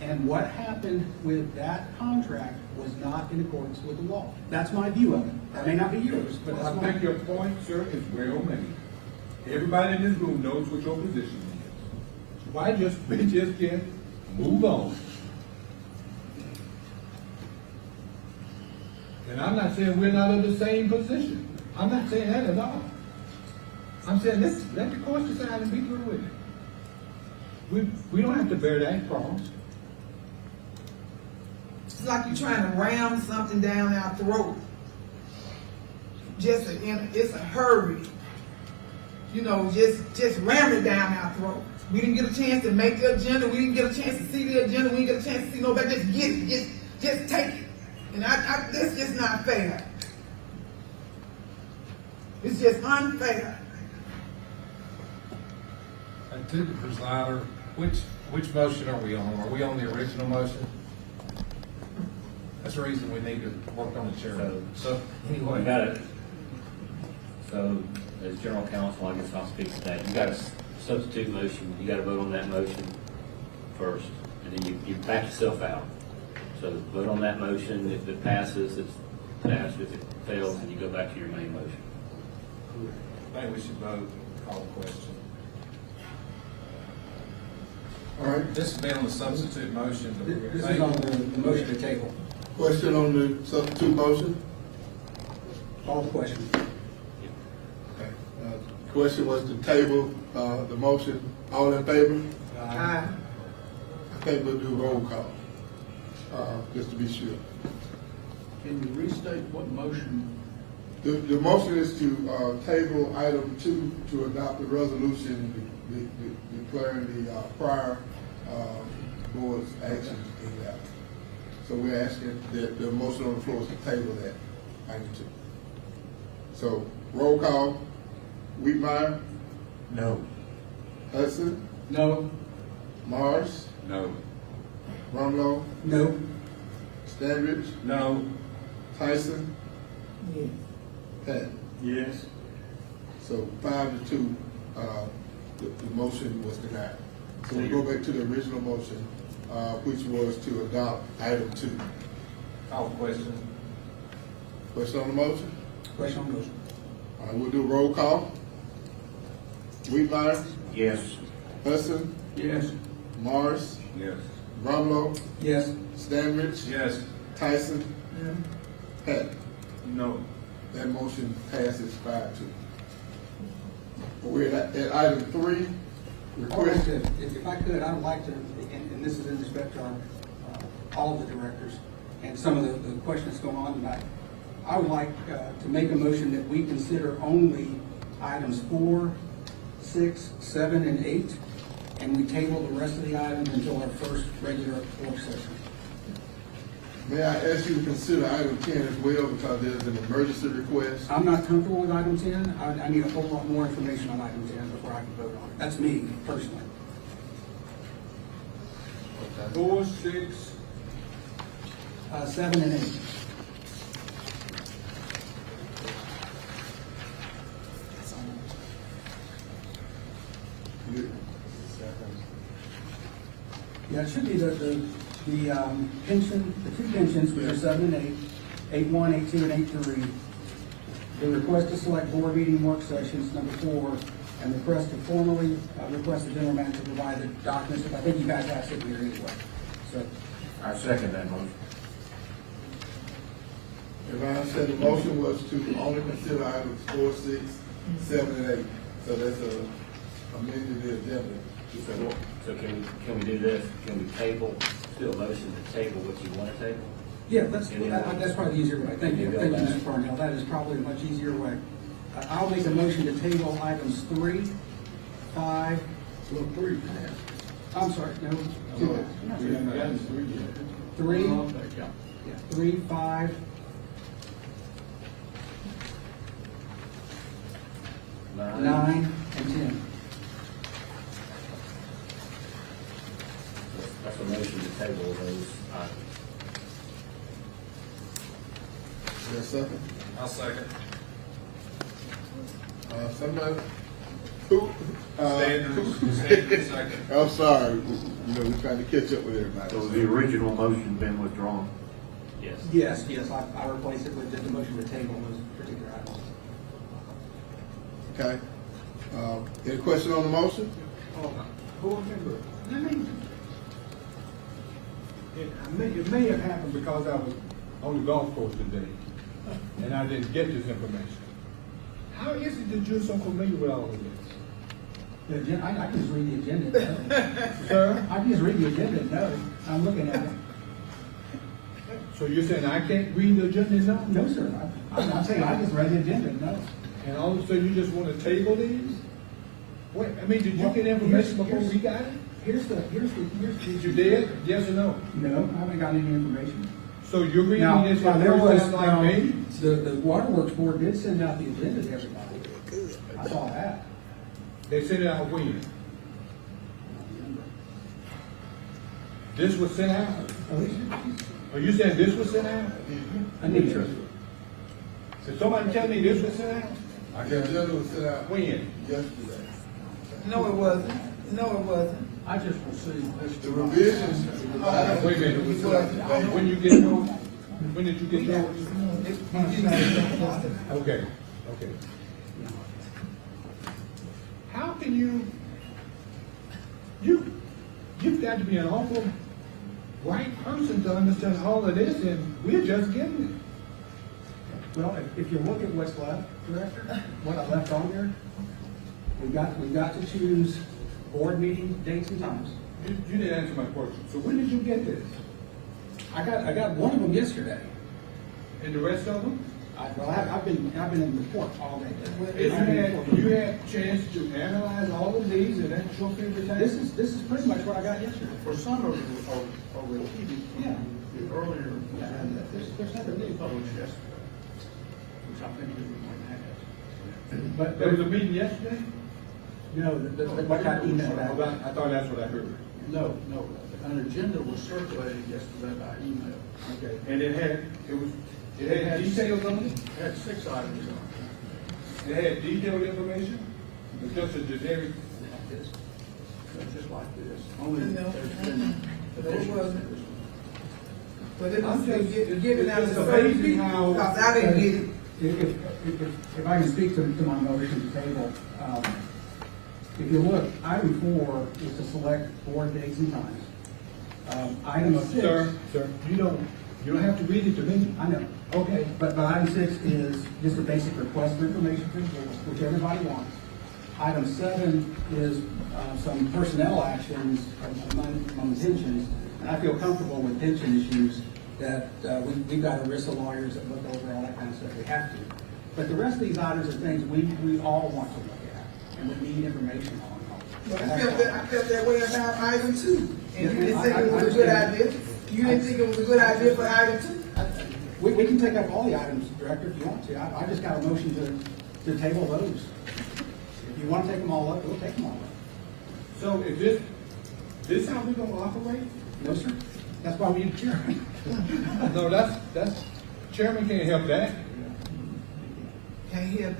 And what happened with that contract was not in accordance with the law. That's my view of it. That may not be yours, but I that's my. think your point, sir, is well made. Everybody in this room knows what your position is. Why just, we just can't move on? And I'm not saying we're not in the same position. I'm not saying that at all. I'm saying let the courts decide and be through with it. We don't have to bear that cross. It's like you're trying to ram something down our throat. It's a hurry. You know, just ram it down our throat. We didn't get a chance to make the agenda. We didn't get a chance to see the agenda. We didn't get a chance to see nobody. Just get it. Just take it. And that's just not fair. It's just unfair. And to the presider, which motion are we on? Are we on the original motion? That's the reason we need to work on the chairman. So, We anyway, got it. So, as general counsel, I guess I'll speak to that. You got a substitute motion, you gotta vote on that motion first, and then you back yourself out. So vote on that motion, if it passes, it's passed, if it fails, then you go back to your main motion. I think we should vote, call the question. All right, This has been on the substitute motion. that we're gonna This is table. on the motion to table. question on the substitute motion? Call the question. Question was to table, the motion. All in favor? Aye. I think we'll do roll call, just to be sure. Can you restate what motion The motion is to, table item 2 to adopt the resolution declaring the, prior, board's action invalid. So we're asking that the motion on the floor is to table that, item 2. So, roll call, Weedmeyer, No. Hudson, No. Morris, No. Rumlow, No. Stanbridge, No. Tyson, Yes. Pat. Yes. So 5-2, the motion was denied. So we go back to the original motion, which was to adopt item 2. Call question. Question on the motion? Question on the motion. All right, we'll do roll call. Weedmeyer, Yes. Hudson, Yes. Morris, Yes. Rumlow, Yes. Stanbridge, Yes. Tyson, Pat. No. That motion passes 5-2. We're at item 3, I would like request. to, if I could, I would like to, and this is in respect to our, all of the directors and some of the questions going on tonight. I would like to make a motion that we consider only items 4, 6, 7, and 8, and we table the rest of the items until our first regular work session. May I ask you to consider item 10 as well, because there's an emergency request? I'm not comfortable with item 10. I need a whole lot more information on item 10 before I can vote on it. That's me, personally. 4, 6, 7 and 8. Yeah, it should be the pension, the two pensions, which are 7 and 8, 8-1, 8-2, and 8-3. The request to select board meeting work sessions, number 4, and the request to formally request the general manager to provide the documents, I think you guys have it here anyway. So, I second that motion. If I understand, the motion was to only consider items 4, 6, 7, and 8. So that's amended the agenda. So can we do this? Can we table, do a motion to table what you want to table? yeah, that's probably the easier way. Thank you, Mr. Parnell. That is probably a much easier way. I'll make a motion to table items 3, 5, Well, 3 passed. I'm sorry, no, No, 3, 3, 5, 9, and 10. That's a motion to table those items. Is there a second? I'll second. Somebody? Who? Standard second. I'm sorry, you know, we're trying to catch up with everybody. So the original motion been withdrawn? Yes. Yes, I replaced it with the motion to table those particular items. Okay. Any question on the motion? Board member, it may have happened because I was on the golf course today, and I didn't get this information. How is it that you're so familiar with all of this? The agenda, I can just read the agenda. No. Sir? I can just read the agenda. No, I'm looking at it. So you're saying I can't read the agenda now? No, sir. I'm saying I just read the agenda. No. And all of a sudden you just want to table these? Wait, I mean, did you get information before we got it? Did you did? Yes or no? No, I haven't gotten any information. So you're reading Now, this now, for the there was, first time like me? the Waterworks Board did send out the agenda to everybody. I saw that. They sent it out when? This was sent out? Are you saying this was sent out? Anitra. Did somebody tell me this was sent out? The agenda was sent out When? yesterday. No, it wasn't. No, it wasn't. I just received this. The revisions. Wait a minute, when you get yours? When did you get yours? Okay, okay. How can you've got to be an awful right person to understand all of this, and we're just getting Well, if you look at what's left, Director, what I left on there, we've got to choose board meeting dates and times. it. You didn't answer my question. So when did you get this? I got one of them yesterday. And the rest of them? I've been in the court all day. You had chance to analyze all of these and that's your favorite time? This is pretty much what I got yesterday. For some of them are repeated. Yeah. The earlier. Yeah, and there's nothing new. Published yesterday, which I think everyone has. But There was a meeting yesterday? no, what I emailed I back. thought that's what I heard. No, an agenda was circulated yesterday by email. Okay. And it had details on it? It had 6 items on it. It had detailed information, but just a generic, just like this. Only No, there's been no, it additions. wasn't. But it was given out to It's certain amazing people, how- because I didn't get it. If I can speak to my motion to table, if you look, item 4 is to select board dates and times. Item 6. Sir, you don't have to read it to me. I know. Okay. But item 6 is just a basic request for information from the board, which everybody wants. Item 7 is some personnel actions among pensions. And I feel comfortable with pension issues that we've got ERISA lawyers that look over all that kind of stuff. We have to. But the rest of these items are things we all want to look at and we need information on. But I felt that way about item 2. And you didn't think it was a good idea? You didn't think it was a good idea for item 2? We can take up all the items, Director, if you want to. I just got a motion to table those. If you want to take them all up, we'll take them all up. So is this how we're gonna operate? No, sir. That's why we need a chairman. No, that's, chairman can't help that. Can't hear.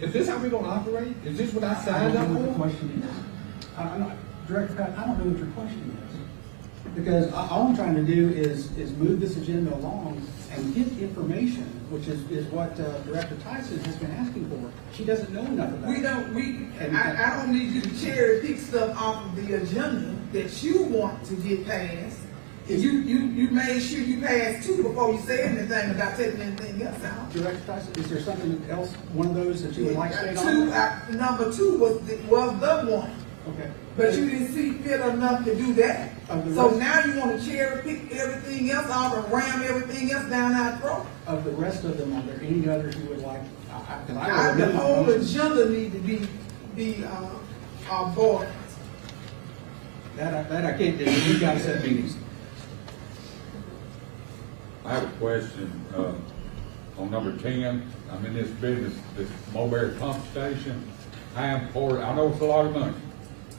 Is this how we're gonna operate? Is this what I I signed don't up know what the for? question is. I'm not, Director Pat, I don't know what your question is. Because all I'm trying to do is move this agenda along and get information, which is what Director Tyson has been asking for. She doesn't know enough about it. I don't need you to cherry pick stuff off of the agenda that you want to get passed. You made sure you passed 2 before you said anything about taking anything else out. Director Tyson, is there something else, one of those that you would like stayed Two, on? number 2 was the one. Okay. But you didn't see fit enough to do that. Of the So rest- now you want to cherry pick everything else off and ram everything else down our throat. Of the rest of them, are there any others you would like? The whole agenda need to be void. That I can't do. You guys have meetings. I have a question, on number 10. I'm in this business, this Mulberry pump station. I am for it. I know it's a lot of money,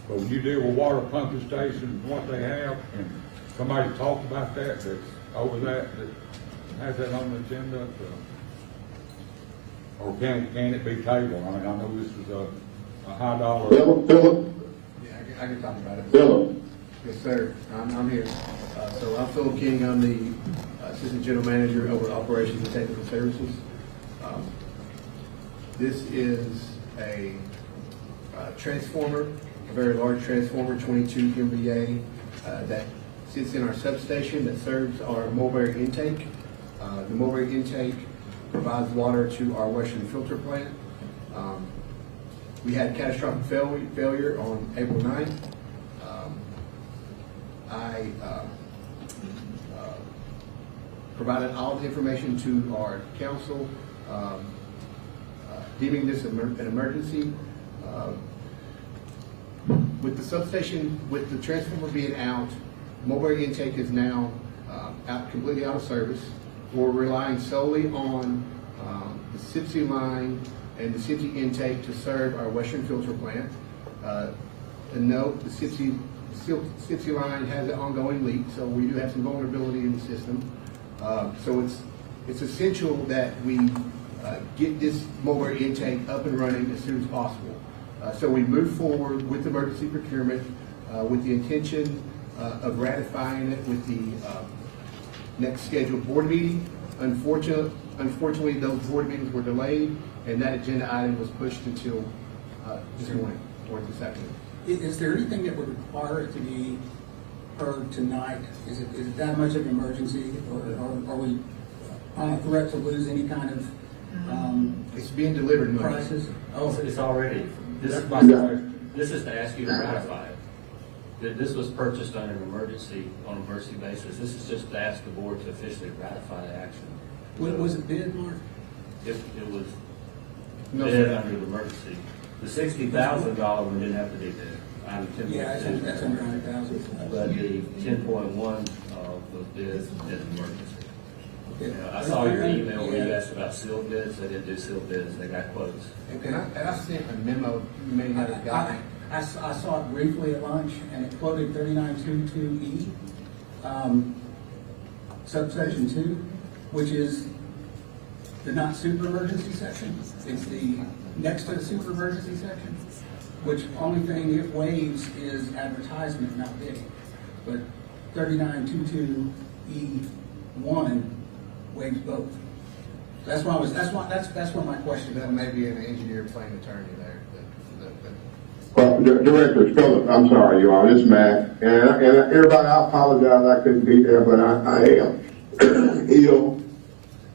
but when you deal with water pumping stations, what they have, and somebody talked about that's over that has that on the agenda, or can it be tabled? I mean, I know this is a high dollar. Yeah, I can talk about it. Yes, sir. I'm here. So I'm Philip King. I'm the Assistant General Manager over Operations and Technical Services. This is a transformer, a very large transformer, 22 MVA, that sits in our substation that serves our Mulberry intake. The Mulberry intake provides water to our Western filter plant. We had catastrophic failure on April 9th. I provided all the information to our council, deeming this an emergency. With the substation, with the transformer being out, Mulberry intake is now completely out of service. We're relying solely on the SIPSI line and the SIPSI intake to serve our Western filter plant. To note, the SIPSI line has an ongoing leak, so we do have some vulnerability in the system. So it's essential that we get this Mulberry intake up and running as soon as possible. So we move forward with emergency procurement with the intention of ratifying it with the next scheduled board meeting. Unfortunately, those board meetings were delayed, and that agenda item was pushed until this morning or this afternoon. Is there anything that would require it to be heard tonight? Is it that much of an emergency, or are we on a threat to lose any kind of It's being delivered Monday. prices? Oh, it's already, this is to ask you to ratify it. This was purchased on an emergency basis. This is just to ask the board to officially ratify the action. Was it bid, Mark? It was No, bid sir. under the emergency. The $60,000 one didn't have to be bid. I'm 10.2. Yeah, that's under 100,000. But the 10.1 was bid as emergency. Okay. I saw your email where you asked about sealed bids. They didn't do sealed bids. They got quotes. And I sent a memo, you may not have gotten. I saw it briefly at lunch, and it quoted 3922E, subsection 2, which is the not super emergency section. It's the next to the super emergency section, which only thing it waives is advertisement, not bidding. But 3922E1 waives both. That's why my question That was. may be an engineer playing attorney there. Well, Director Phillips, I'm sorry, you all, this is Matt, and everybody, I apologize I couldn't be there, but I am ill,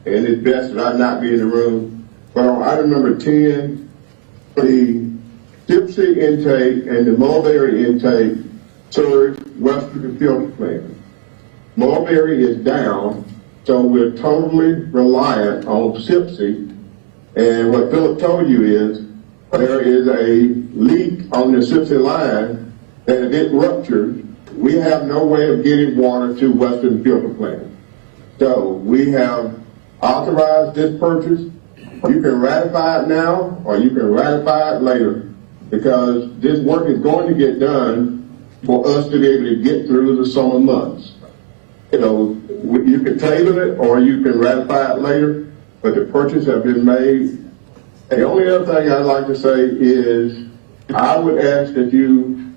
and it's best that I not be in the room. But on item number 10, the Gypsy intake and the Mulberry intake serve western filter plant. Mulberry is down, so we're totally reliant on Gypsy, and what Philip told you is, there is a leak on the Gypsy line that if it ruptures, we have no way of getting water to Western Filter Plant. So we have authorized this purchase. You can ratify it now or you can ratify it later because this work is going to get done for us to be able to get through the summer months. You know, you can table it or you can ratify it later, but the purchase has been made. The only other thing I'd like to say is I would ask that you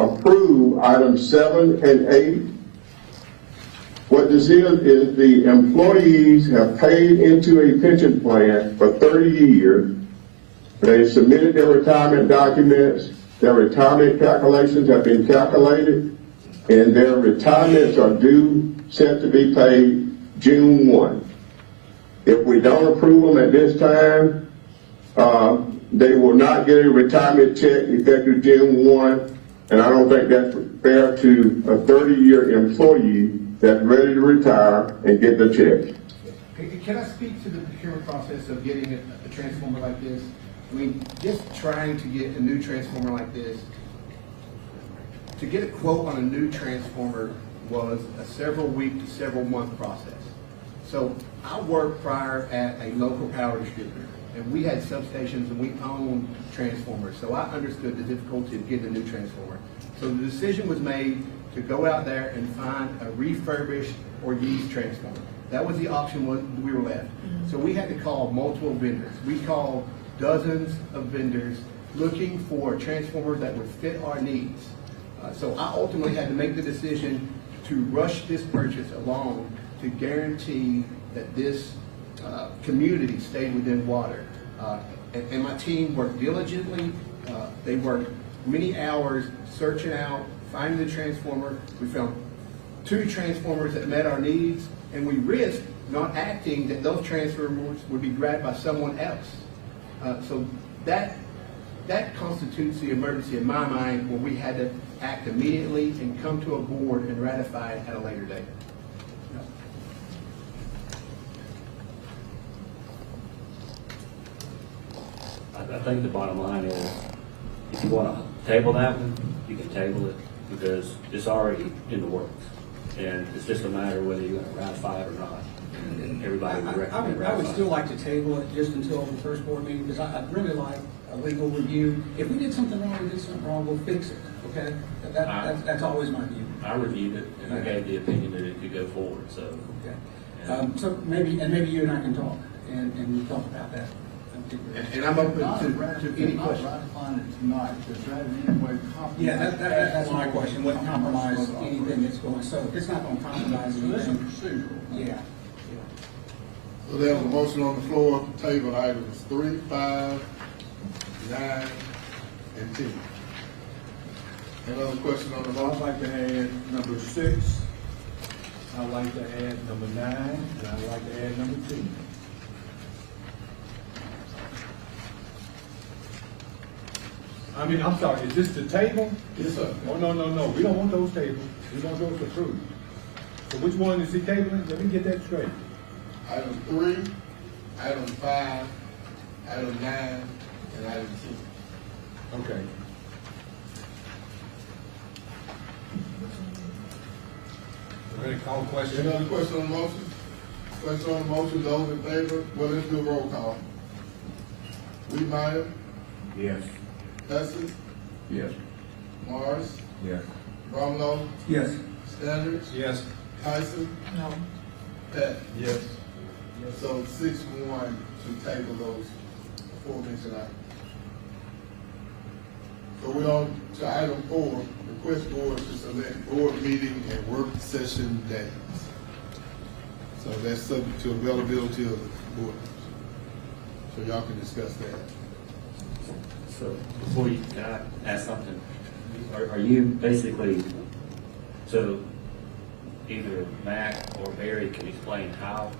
approve items 7 and 8. What this is the employees have paid into a pension plan for 30 years. They submitted their retirement documents. Their retirement calculations have been calculated, and their retirements are due, set to be paid June 1. If we don't approve them at this time, they will not get a retirement check effective June 1, and I don't think that's fair to a 30-year employee that's ready to retire and get the check. Can I speak to the procurement process of getting a transformer like this? I mean, just trying to get a new transformer like this, to get a quote on a new transformer was a several week to several month process. So I worked prior at a local power distributor, and we had substations and we owned transformers. So I understood the difficulty of getting a new transformer. So the decision was made to go out there and find a refurbished or used transformer. That was the option we were left. So we had to call multiple vendors. We called dozens of vendors looking for a transformer that would fit our needs. So I ultimately had to make the decision to rush this purchase along to guarantee that this community stayed within water. And my team worked diligently. They worked many hours searching out, finding the transformer. We found 2 transformers that met our needs, and we risked not acting that those transformers would be grabbed by someone else. So that constitutes the emergency in my mind, where we had to act immediately and come to a board and ratify it at a later date. I think the bottom line is, if you want to table that one, you can table it because it's already in the works. And it's just a matter of whether you're going to ratify it or not. And everybody would recommend I would ratifying. still like to table it just until the first board meeting, because I'd really like a legal review. If we did something wrong, we did something wrong, we'll fix it, okay? That's always my view. I reviewed it and I gave the opinion that it could go forward, so. Okay. So maybe you and I can talk and talk about that. And I'm open Not to any ratifying questions. it tonight, does that in any way compromise? Yeah, that's my question. What compromise anything that's going, so if it's not going to compromise So this is anything, procedural. yeah. So there's a motion on the floor, table items 3, 5, 9, and 10. Any other question on the I'd motion? like to add number 6, I'd like to add number 9, and I'd like to add number 10. I mean, I'm sorry, is this the table? Yes, sir. Oh, no, we don't want those tables, we want those approved. So which one is he tabling? Let me get that straight. item 3, item 5, item 9, and item 10. Okay. Ready to call question? Any other question on the motion? Question on the motion, those in favor? Well, let's do a roll call. Weedmeyer, Yes. Hudson, Yes. Morris, Yes. Romlo, Yes. Standards, Yes. Tyson, No. Pat. Yes. So 6-1 to table those aforementioned items. So we're on to item 4, request board to select board meeting and work session days. So that's subject to availability of the board. So y'all can discuss that. So before you, can I ask something? Are you basically, so either Mac or Barry can explain how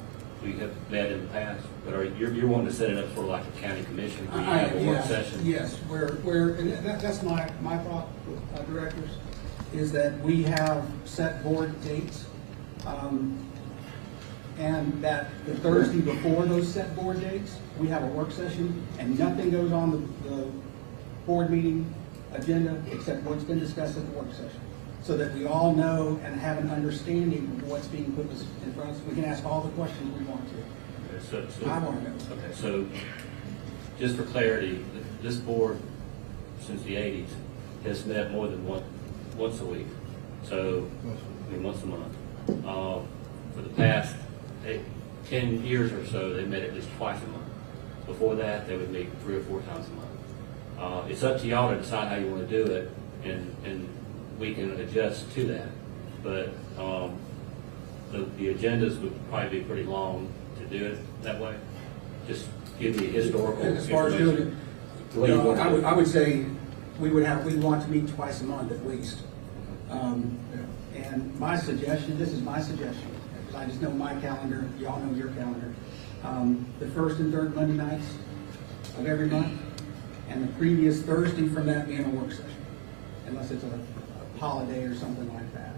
we have met in the past, but you're wanting to set it up sort of like a county commission where you have a work session? Yes, and that's my thought, directors, is that we have set board dates, and that the Thursday before those set board dates, we have a work session, and nothing goes on the board meeting agenda except what's been discussed at the work session, so that we all know and have an understanding of what's being put in front of us. We can ask all the questions we want to. Okay, so I want to know. Okay, so just for clarity, this board, since the 80s, has met more than once a week. So, I mean, once a month. For the past 10 years or so, they met at least twice a month. Before that, they would meet 3 or 4 times a month. It's up to y'all to decide how you want to do it, and we can adjust to that. But the agendas would probably be pretty long to do it that way. Just give me historical As far as doing it, information. The way you want to do it. I would say we'd want to meet twice a month at least. And my suggestion, this is my suggestion, because I just know my calendar, y'all know your calendar. The first and third Monday nights of every month, and the previous Thursday from that being a work session, unless it's a holiday or something like that.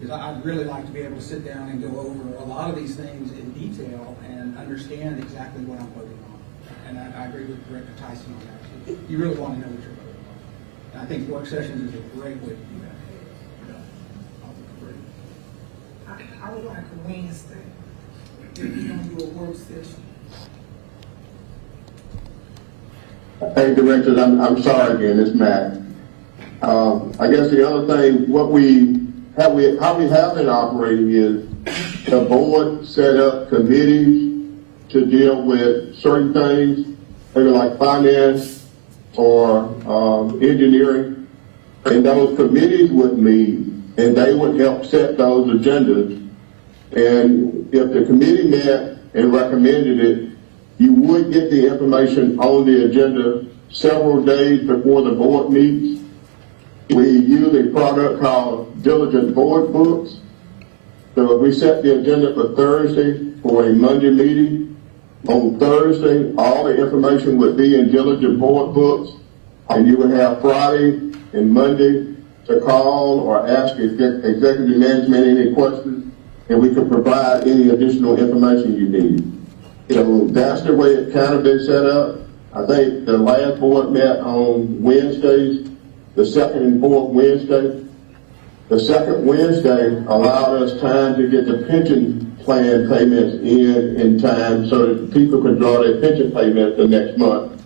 Because I'd really like to be able to sit down and go over a lot of these things in detail and understand exactly what I'm voting on. And I agree with Director Tyson on that. You really want to know what you're voting on. And I think work sessions is a great way to do that. I would like a Wednesday, if you're gonna do a work session. Hey, directors, I'm sorry again, it's Matt. I guess the other thing, how we have been operating is the board set up committees to deal with certain things, maybe like finance or engineering, and those committees would meet and they would help set those agendas. And if the committee met and recommended it, you would get the information on the agenda several days before the board meets. We use a product called Diligent Board Books. So if we set the agenda for Thursday for a Monday meeting, on Thursday, all the information would be in Diligent Board Books, and you would have Friday and Monday to call or ask executive management any questions, and we could provide any additional information you need. So that's the way it kind of been set up. I think the last board met on Wednesdays, the second and fourth Wednesday. The second Wednesday allowed us time to get the pension plan payments in time so that people could draw their pension payments the next month.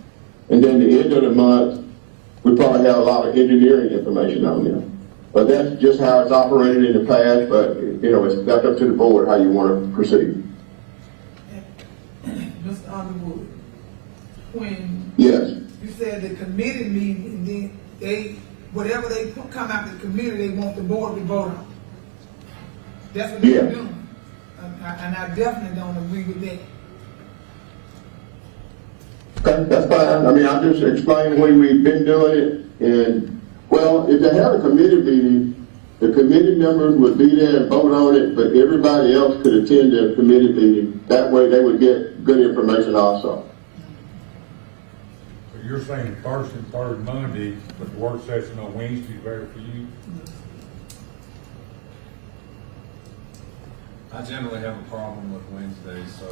And then the end of the month, we probably have a lot of engineering information on there. But that's just how it's operated in the past, but it's up to the board how you want to proceed. Mr. Underwood, when Yes. you said the committee meeting, and then whatever they come out of the committee, they want the board to vote on. That's what they're doing. And I definitely don't agree with that. Okay, that's fine. I mean, I'm just explaining the way we've been doing it. And, well, if they had a committee meeting, the committee members would be there and vote on it, but everybody else could attend the committee meeting. That way they would get good information also. So you're saying first and third Monday, but the work session on Wednesday is better for you? I generally have a problem with Wednesdays, so,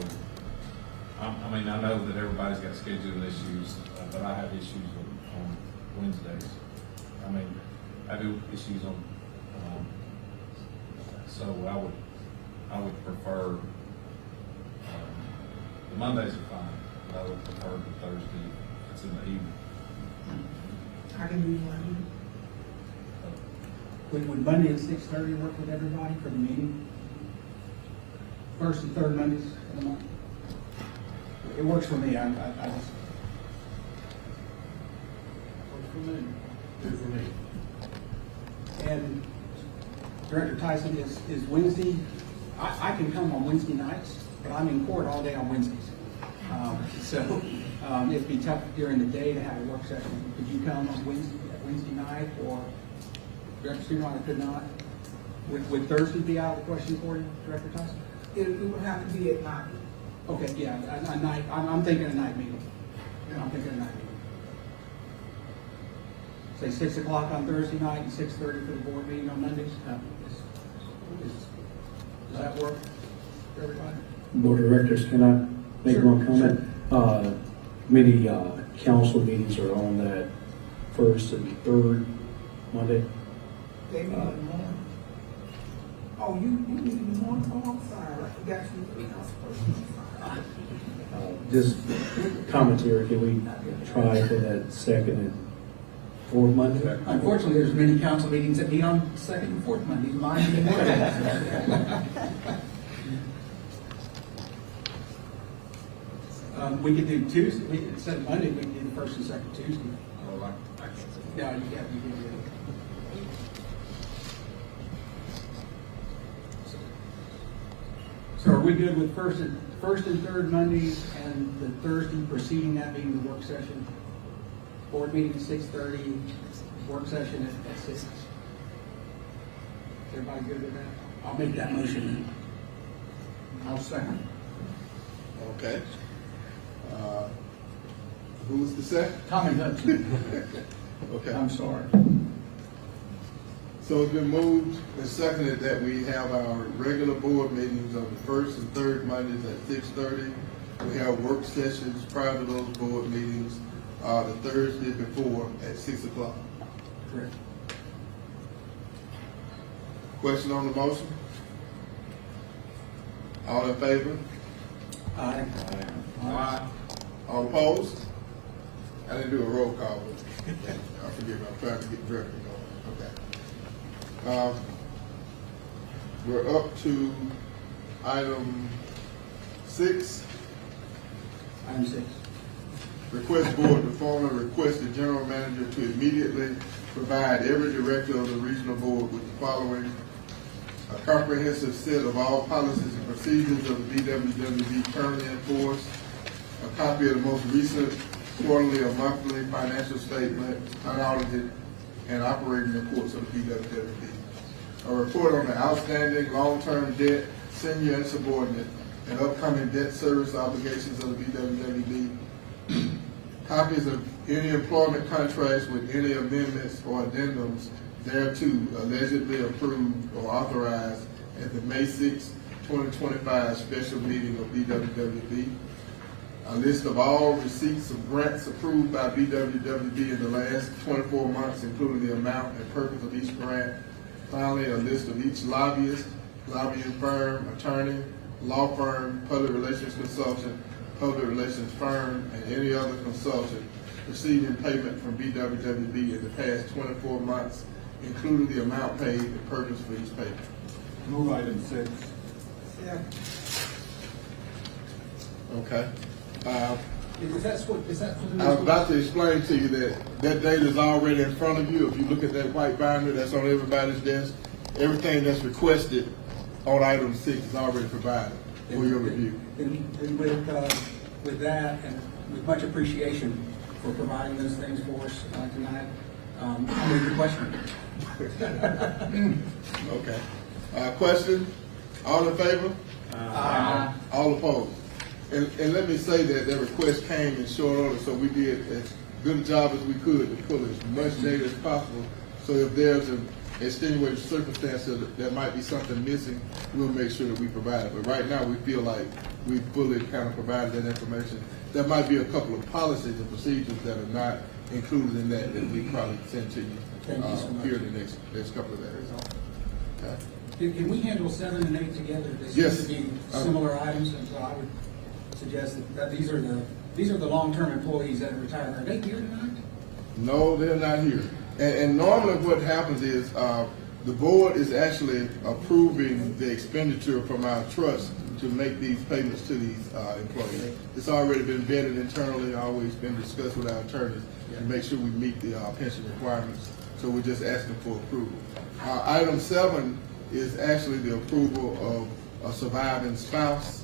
I mean, I know that everybody's got scheduling issues, but I have issues on Wednesdays. I mean, I do issues on, so I would prefer, the Mondays are fine, but I would prefer the Thursday, if it's in the evening. I can do Monday. Would Monday at 6:30 work with everybody for the meeting? First and third Mondays of the month? It works for me, I just. Works for me. Good for me. And Director Tyson, is Wednesday, I can come on Wednesday nights, but I'm in court all day on Wednesdays. So it'd be tough during the day to have a work session. Could you come on Wednesday night, or Director Stewart, I could not? Would Thursday be out of the question for you, Director Tyson? It would have to be at night. Okay, yeah, a night, I'm thinking a night meeting. I'm thinking a night meeting. Say 6 o'clock on Thursday night and 6:30 for the board meeting on Mondays. Does that work for everybody? Board of Directors, can I make Sure, one comment? Many council meetings are on that first and third Monday. They meet in the morning. Oh, you meet in the morning? Oh, I'm sorry, I forgot you were the council person. I'm sorry. Just commentary, can we try for that second and fourth Monday? Unfortunately, there's many council meetings that meet on second and fourth Mondays, mine being one of them. We could do Tuesday, instead of Monday, we could do the first and second Tuesday. Yeah, you can do it. So are we good with first and third Mondays and the Thursday preceding that being the work session? Board meeting at 6:30, work session at 6. Is everybody good with that? I'll make that motion. I'll second. Okay. Who's the second? Tommy Hudson, Okay. I'm sorry. So it's been moved and seconded that we have our regular board meetings on the first and third Mondays at 6:30. We have work sessions prior to those board meetings, the Thursday before at 6 o'clock. Correct. Question on the motion? All in favor? Aye. All opposed? I didn't do a roll call, but I forgive me, I'm trying to get directly going. Okay. We're up to item 6. Item 6. Request board to formally request the general manager to immediately provide every director of the regional board with the following: a comprehensive set of all policies and procedures of the BWWB currently in force, a copy of the most recent quarterly or monthly financial statement, unaudited, and operating reports of the BWWB, a report on the outstanding long-term debt, senior and subordinate, and upcoming debt service obligations of the BWWB, copies of any employment contracts with any amendments or addendums thereto allegedly approved or authorized at the May 6, 2025 special meeting of BWWB, a list of all receipts of grants approved by BWWB in the last 24 months, including the amount and purpose of each grant. Finally, a list of each lobbyist, lobbying firm, attorney, law firm, public relations consultant, public relations firm, and any other consultant receiving payment from BWWB in the past 24 months, including the amount paid and purpose for each payment. Move item 6. Yeah. Okay. Is that what I was about to explain to you that data is already in front of you. If you look at that white binder that's on everybody's desk, everything that's requested on item 6 is already provided for your review. And with that, and with much appreciation for providing those things for us tonight, I'll move the question. Okay. Question? All in favor? All opposed? And let me say that the request came in short order, so we did as good a job as we could to pull as much data as possible So if there's an extenuating circumstance that might be something missing, we'll make sure that we provide it. But right now, we feel like we fully kind of provided that information. There might be a couple of policies and procedures that are not included in that we probably send to you Thank you so much. here in the next couple of days. Okay. Can we handle 7 and 8 together? They Yes. seem to be similar items, and so I would suggest that these are the long-term employees that are retired. Are they here tonight? No, they're not here. And normally what happens is, the board is actually approving the expenditure from our trust to make these payments to these, employees. It's already been vetted internally, always been discussed with our attorneys to make sure we meet the, pension requirements. So we're just asking for approval. Item 7 is actually the approval of a surviving spouse.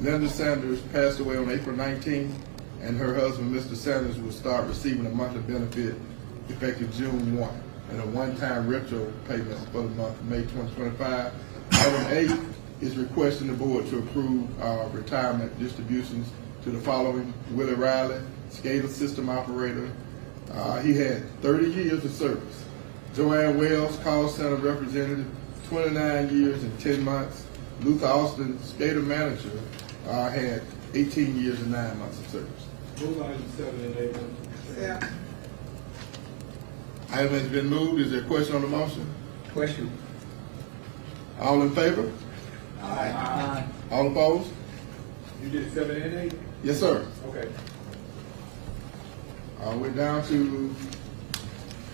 Linda Sanders passed away on April 19th, and her husband, Mr. Sanders, will start receiving a monthly benefit effective June 1, and a one-time retro payment for the month of May 2025. Item 8 is requesting the board to approve retirement distributions to the following: Willie Riley, SCADA system operator. He had 30 years of service. Joanne Wells, call center representative, 29 years and 10 months. Luther Austin, SCADA manager, had 18 years and 9 months of service. Move items 7 and 8. Yeah. Item has been moved. Is there a question on the motion? Question. All in favor? Aye. All opposed? You did 7 and 8? Yes, sir. Okay. We're down to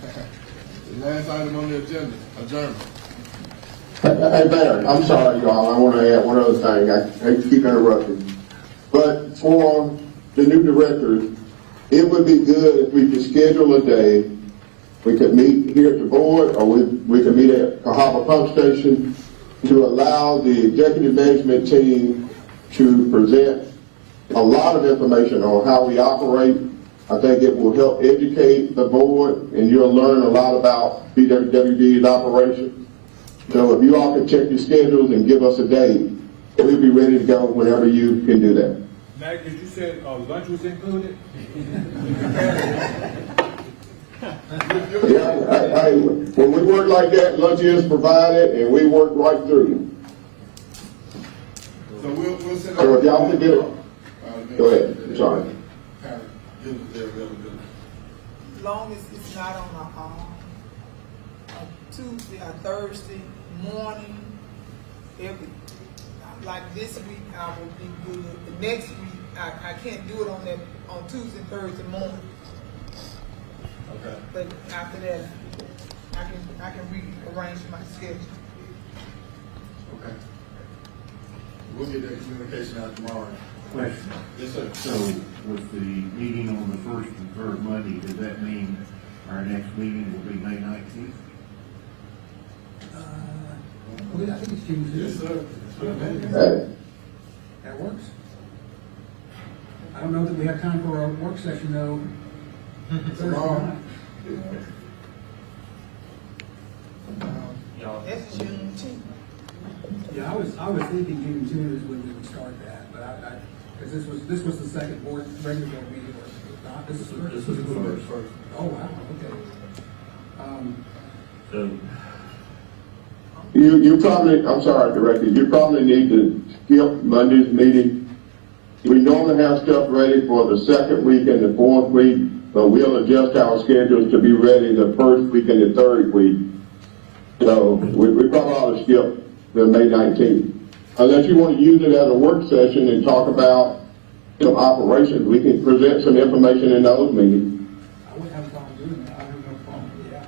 the last item on the agenda, adjournment. Hey, Mayor, I'm sorry, y'all, I want to add one other thing, I hate to keep interrupting. But for the new directors, it would be good if we could schedule a day, we could meet here at the board, or we could meet at Cahaba Pump Station to allow the executive management team to present a lot of information on how we operate. I think it will help educate the board, and you'll learn a lot about BWWD's operation. So if you all can check your schedules and give us a date, we'll be ready to go whenever you can do that. Mac, did you say lunch was included? Yeah, when we work like that, lunch is provided, and we work right through. So we'll send out. So if y'all can get it, go ahead, I'm sorry. Give us their availability. Long as it's not on a Tuesday or Thursday morning, like this week, I will be good. The next week, I can't do it on Tuesday, Thursday morning. Okay. But after that, I can rearrange my schedule. Okay. We'll get that communication out tomorrow. Question. Yes, sir. So with the meeting on the first and third Monday, does that mean our next meeting will be May 19th? I think it's June 2. Yes, sir. Hey, That works. I don't know that we have time for a work session though. Tomorrow. That's June 2. Yeah, I was thinking June 2 is when we would start that, but because this was the second regular board meeting, or not, this is the first. This was the first. Oh, wow, okay. So, you probably, I'm sorry, Director, you probably need to skip Monday's meeting. We normally have stuff ready for the second week and the fourth week, but we'll adjust our schedules to be ready the first week and the third week. So we probably ought to skip the May 19th. Unless you want to use it as a work session and talk about some operations, we can present some information in those meetings. I wouldn't have a problem doing that, I have no problem, yeah.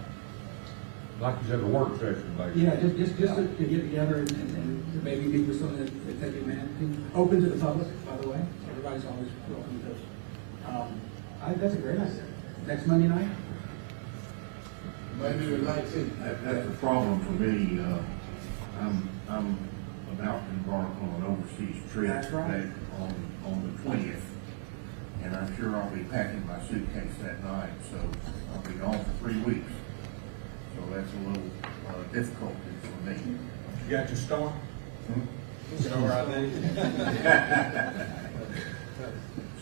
Like you said, a work session, like. Yeah, just to get together and maybe meet with some of the executive management, open to the public, by the way, everybody's always welcome to. I think that's a great idea. Next Monday night? Monday the 19th. That's a problem for me. I'm about to embark on an overseas trip That's right. back on the 20th. And I'm sure I'll be packing my suitcase that night, so I'll be gone for 3 weeks. So that's a little difficulty for me. You got your star? Star ID?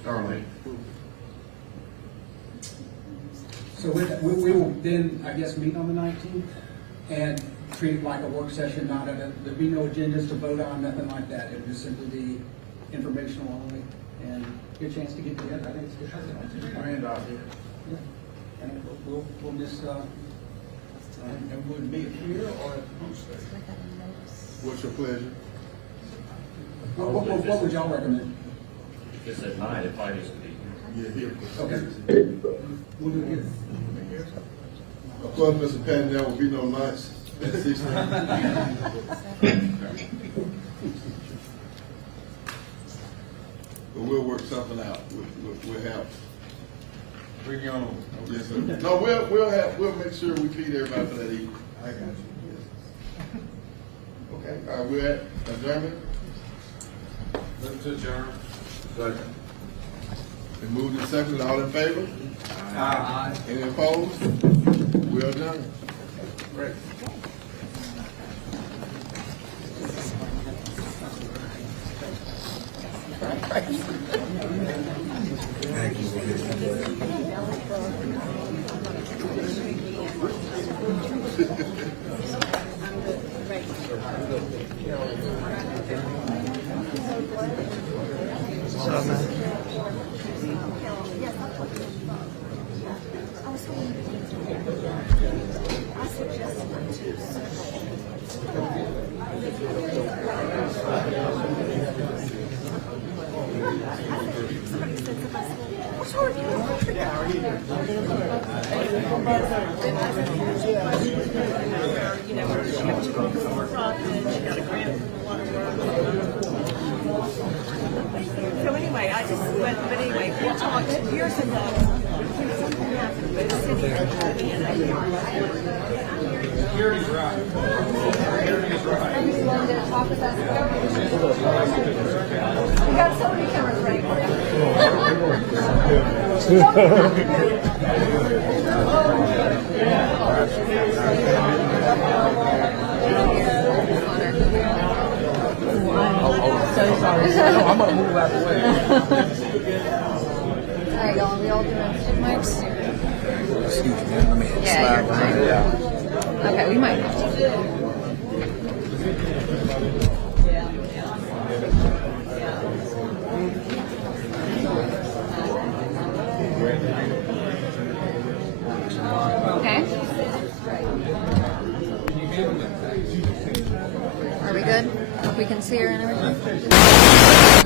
Starlink. So we will then, I guess, meet on the 19th and treat it like a work session, there'll be no agendas to vote on, nothing like that. It'll just simply be informational only and get a chance to get together. I think it's good. Grand idea. Yeah. And we'll just, And would meet here or at the pump station? What's your pleasure? what would y'all recommend? If it's at night, it probably needs to be here. Yeah, here. Okay. We'll do it here. Of course, Mr. Patton, there will be no lunch at 6:30. But we'll work something out. We'll have. Bring you on. Yes, sir. No, we'll make sure we feed everybody for that evening. I got you. Yes. Okay, we're at adjournment. Move to adjourn. Second. Been moved and seconded, all in favor? Aye. Any opposed? We're adjourned. Great. So anyway, I just went, but anyway, we talked years ago. When something happened with the city of Birmingham. Security's right. Security's right. Are you willing to talk with us? We got so many cameras ready for So sorry. No, I'm gonna move out of the way. All right, y'all. Are we all doing stick mics? Excuse me, let me Yeah, you're fine. Okay, we might have to. Okay. Are we good? Hope we can see her and everything.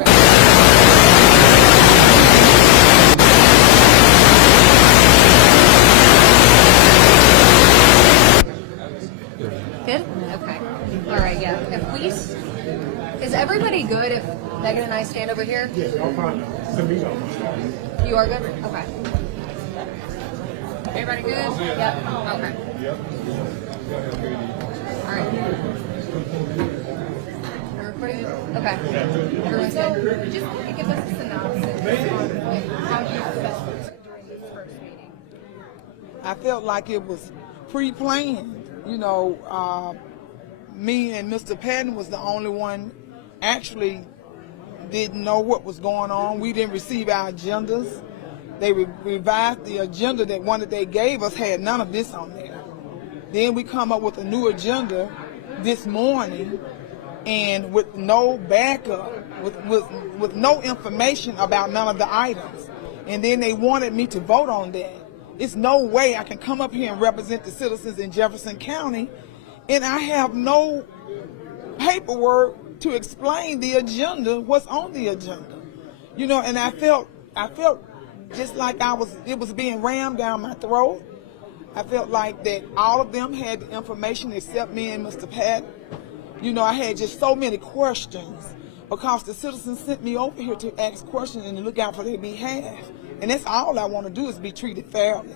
Good? Okay. All right, yeah. If we, is everybody good if Megan and I stand over here? Yes, I'm fine. You are good? Okay. Everybody good? Yep. Okay. Yep. All right. We're recording? Okay. Everyone's good? Just give us a synopsis on how you felt during this first meeting. I felt like it was pre-planned. You know, me and Mr. Patton was the only one actually didn't know what was going on. We didn't receive our agendas. They revised the agenda that one that they gave us had none of this on there. Then we come up with a new agenda this morning and with no backup, with no information about none of the items. And then they wanted me to vote on that. It's no way I can come up here and represent the citizens in Jefferson County and I have no paperwork to explain the agenda, what's on the agenda. You know, and I felt just like it was being rammed down my throat. I felt like that all of them had the information except me and Mr. Patton. You know, I had just so many questions because the citizens sent me over here to ask questions and to look out for their behalf. And that's all I want to do is be treated fairly.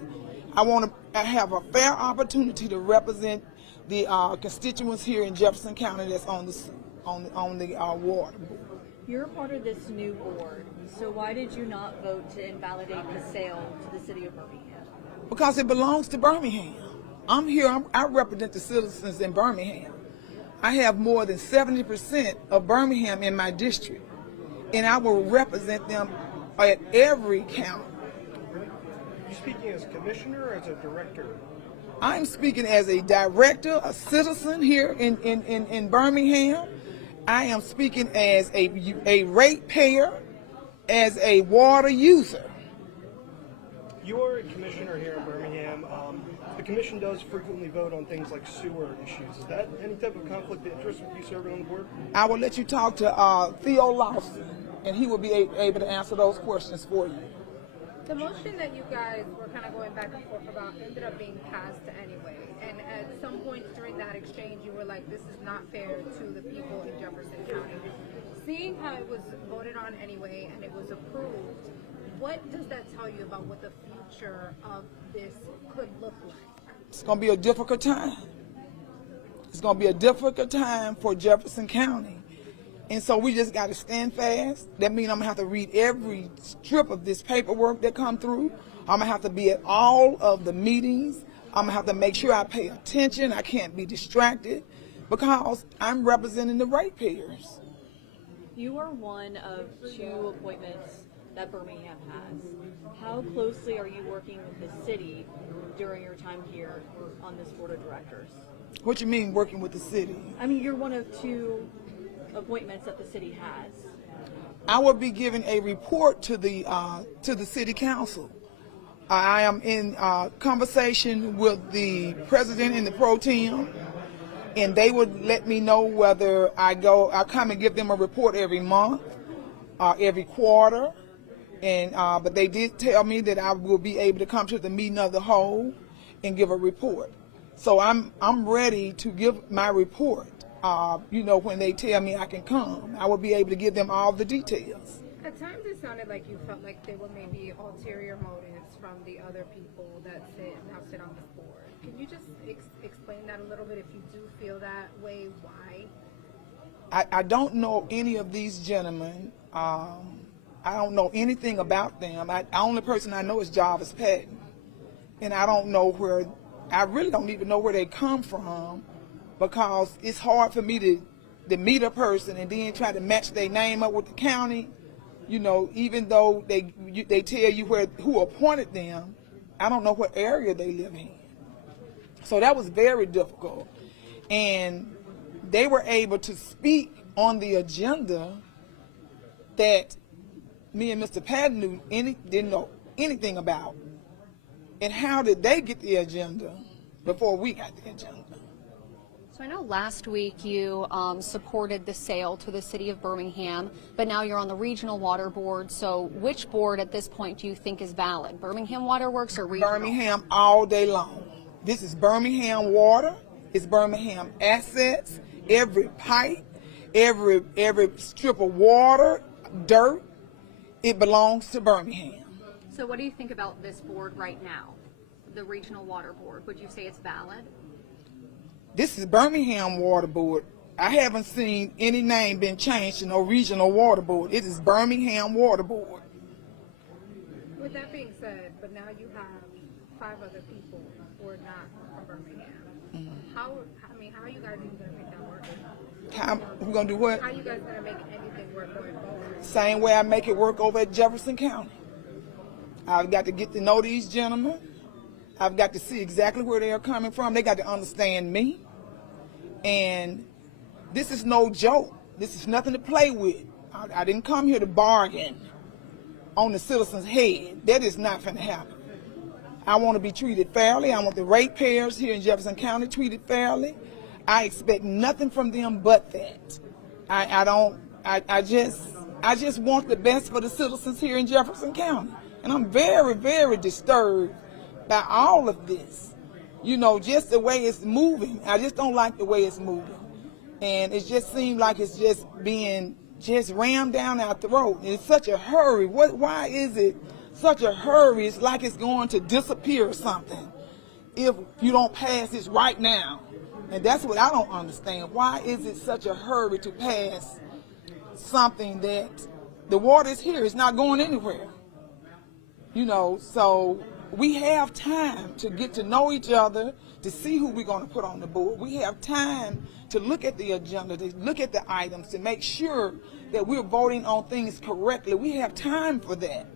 I want to have a fair opportunity to represent the constituents here in Jefferson County that's on the water board. You're a part of this new board, so why did you not vote to invalidate the sale to the city of Birmingham? Because it belongs to Birmingham. I'm here, I represent the citizens in Birmingham. I have more than 70% of Birmingham in my district, and I will represent them at every count. you speaking as commissioner or as a director? I'm speaking as a director, a citizen here in Birmingham. I am speaking as a ratepayer, as a water user. You are a commissioner here in Birmingham. The commission does frequently vote on things like sewer issues. Is that any type of conflict of interest with you serving on the board? I will let you talk to Theo Lawson, and he will be able to answer those questions for you. The motion that you guys were kind of going back and forth about ended up being passed anyway. And at some point during that exchange, you were like, this is not fair to the people in Jefferson County. Seeing how it was voted on anyway and it was approved, what does that tell you about what the future of this could look like? It's going to be a difficult time. It's going to be a difficult time for Jefferson County. And so we just got to stand fast. That means I'm going to have to read every strip of this paperwork that come through. I'm going to have to be at all of the meetings. I'm going to have to make sure I pay attention. I can't be distracted because I'm representing the ratepayers. You are one of 2 appointments that Birmingham has. How closely are you working with the city during your time here on this board of directors? What you mean working with the city? I mean, you're one of 2 appointments that the city has. I will be giving a report to the city council. I am in conversation with the president and the pro tem, and they would let me know whether I come and give them a report every month, every quarter, and but they did tell me that I will be able to come to the meeting of the whole and give a report. So I'm ready to give my report. When they tell me I can come, I will be able to give them all the details. At times it sounded like you felt like there were maybe ulterior motives from the other people that now sit on this board. Can you just explain that a little bit? If you do feel that way, why? I don't know any of these gentlemen. I don't know anything about them. The only person I know is Jarvis Patton. And I really don't even know where they come from, because it's hard for me to meet a person and then try to match their name up with the county. Even though they tell you who appointed them, I don't know what area they live in. So that was very difficult. And they were able to speak on the agenda that me and Mr. Patton didn't know anything about. And how did they get the agenda before we got the agenda? So I know last week you supported the sale to the city of Birmingham, but now you're on the regional water board. So which board at this point do you think is valid? Birmingham Water Works or regional? Birmingham all day long. This is Birmingham water. It's Birmingham assets. Every pipe, every strip of water, dirt, it belongs to Birmingham. So what do you think about this board right now, the regional water board? Would you say it's valid? This is Birmingham Water Board. I haven't seen any name been changed to no regional water board. It is Birmingham Water Board. With that being said, but now you have 5 other people who are not from Birmingham. Mm-hmm. How are you guys even going to make that work? We're going to do what? How are you guys going to make anything work going forward? Same way I make it work over at Jefferson County. I've got to get to know these gentlemen. I've got to see exactly where they are coming from. They got to understand me. And this is no joke. This is nothing to play with. I didn't come here to bargain on the citizens' head. That is not going to happen. I want to be treated fairly. I want the ratepayers here in Jefferson County treated fairly. I expect nothing from them but that. I just want the best for the citizens here in Jefferson County. And I'm very, very disturbed by all of this. Just the way it's moving. I just don't like the way it's moving. And it just seems like it's just being rammed down our throat. And it's such a hurry. Why is it such a hurry? It's like it's going to disappear or something if you don't pass this right now. And that's what I don't understand. Why is it such a hurry to pass something that the water is here? It's not going anywhere. So we have time to get to know each other, to see who we're going to put on the board. We have time to look at the agenda, to look at the items, to make sure that we're voting on things correctly. We have time for that.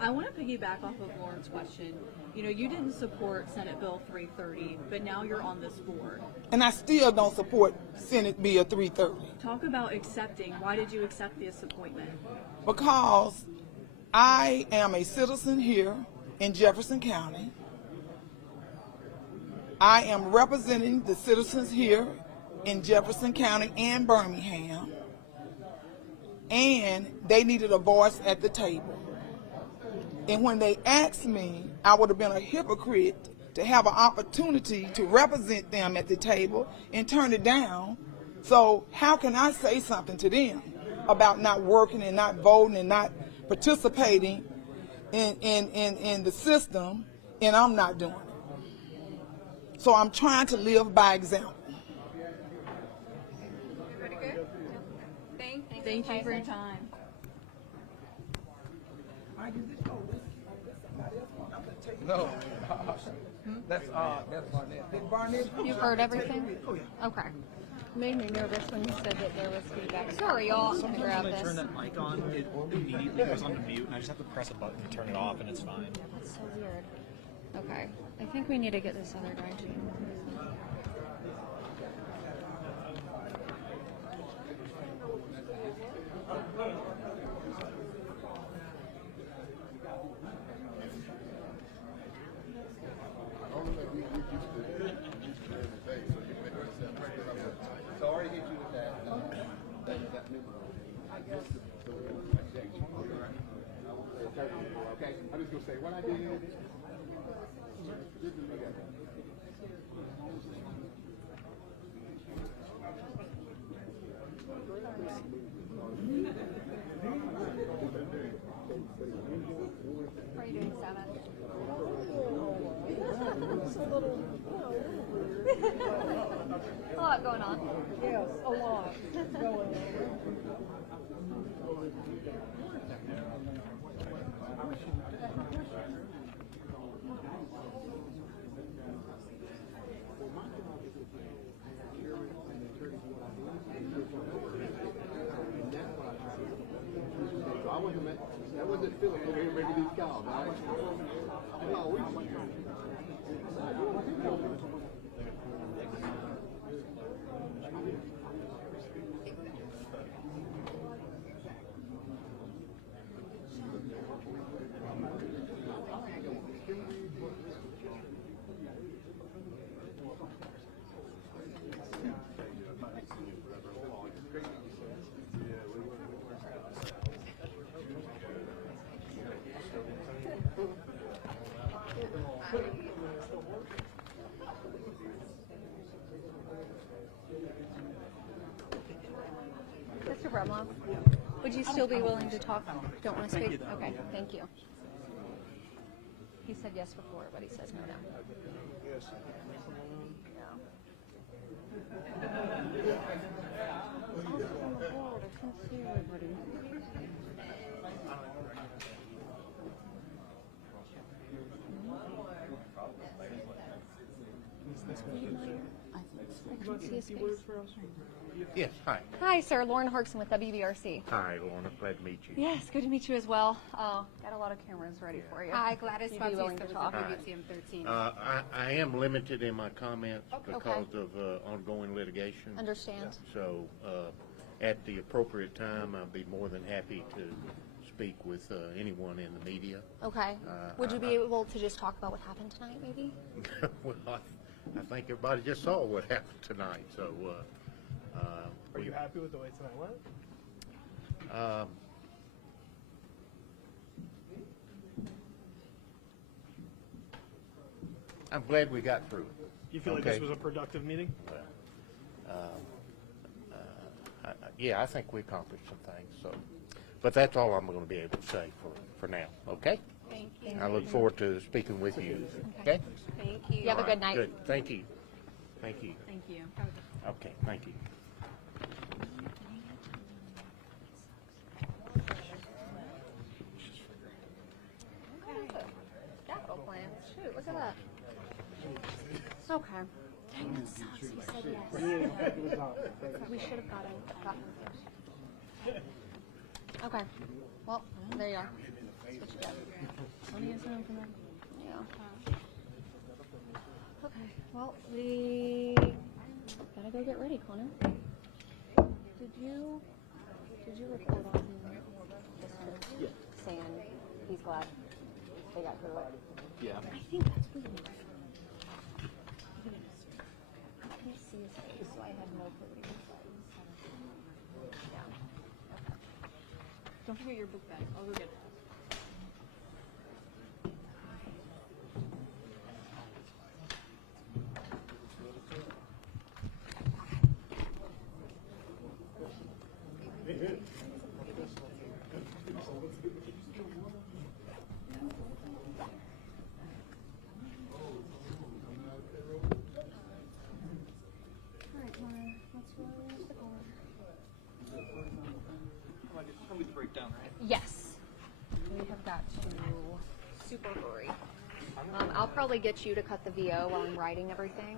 I want to piggyback off of Lauren's question. You know, you didn't support Senate Bill 330, but now you're on this board. And I still don't support Senate Bill 330 Talk about accepting. Why did you accept this appointment? because I am a citizen here in Jefferson County. I am representing the citizens here in Jefferson County and Birmingham, and they needed a voice at the table. And when they asked me, I would have been a hypocrite to have an opportunity to represent them at the table and turn it down. So how can I say something to them about not working and not voting and not participating in the system, and I'm not doing it? So I'm trying to live by example. Pretty good? Thank you for your time. No, that's Barnett. You've heard everything? Okay. Made me nervous when you said that there was feedback. Sorry, y'all. I'm gonna grab Sometimes when I this. turn that mic on, it immediately goes on to mute, and I just have to press a button to turn it off, and it's fine. That's so weird. Okay. I think we need to get this other guy too. So I already hit you with that. Okay, I'm just gonna say what I did. What are you doing, Seven? A lot going on. Yes, a lot going on. That wasn't Philip over here making these calls, right? No, we Mr. Brumlow, would you still be willing to talk? Don't want to speak? Okay, thank you. He said yes before, but he says no now. Yes. I can see his face. Yes, hi. Hi, sir. Lauren Harkson with WBRC. Hi, Lorna. Glad to meet you. Yes, good to meet you as well. Got a lot of cameras ready for you. Hi, Gladys You'd be willing to talk. WTM 13. I am limited in my comments Okay. because of ongoing litigation. Understand. So at the appropriate time, I'll be more than happy to speak with anyone in the media. Okay. Would you be able to just talk about what happened tonight, maybe? Well, I think everybody just saw what happened tonight, so. Are you happy with the way tonight went? I'm glad we got through it. You feel like this was a productive meeting? Yeah, I think we accomplished some things, so. But that's all I'm going to be able to say for now, okay? Thank you. I look forward to speaking with you, okay? Thank you. You have a good night. Good, thank you. Thank you. Thank you. Okay, thank you. Capital plan. Shoot, look at that. Okay. Dang, that sucks. He said yes. We should have gotten him first. Okay. Well, there you are. what you got. Yeah. Okay, well, we gotta go get ready, Connor. Did you report on this trip? Yeah. Saying he's glad they got through it. Yeah. I think that's really nice. I can't see his face, so I have no clue what he looks like. Yeah. Okay. Don't forget your book bag. I'll go get it. Alright, Connor, let's roll the car. Come with the breakdown, right? Yes. We have got to super hurry. I'll probably get you to cut the VO while I'm writing everything.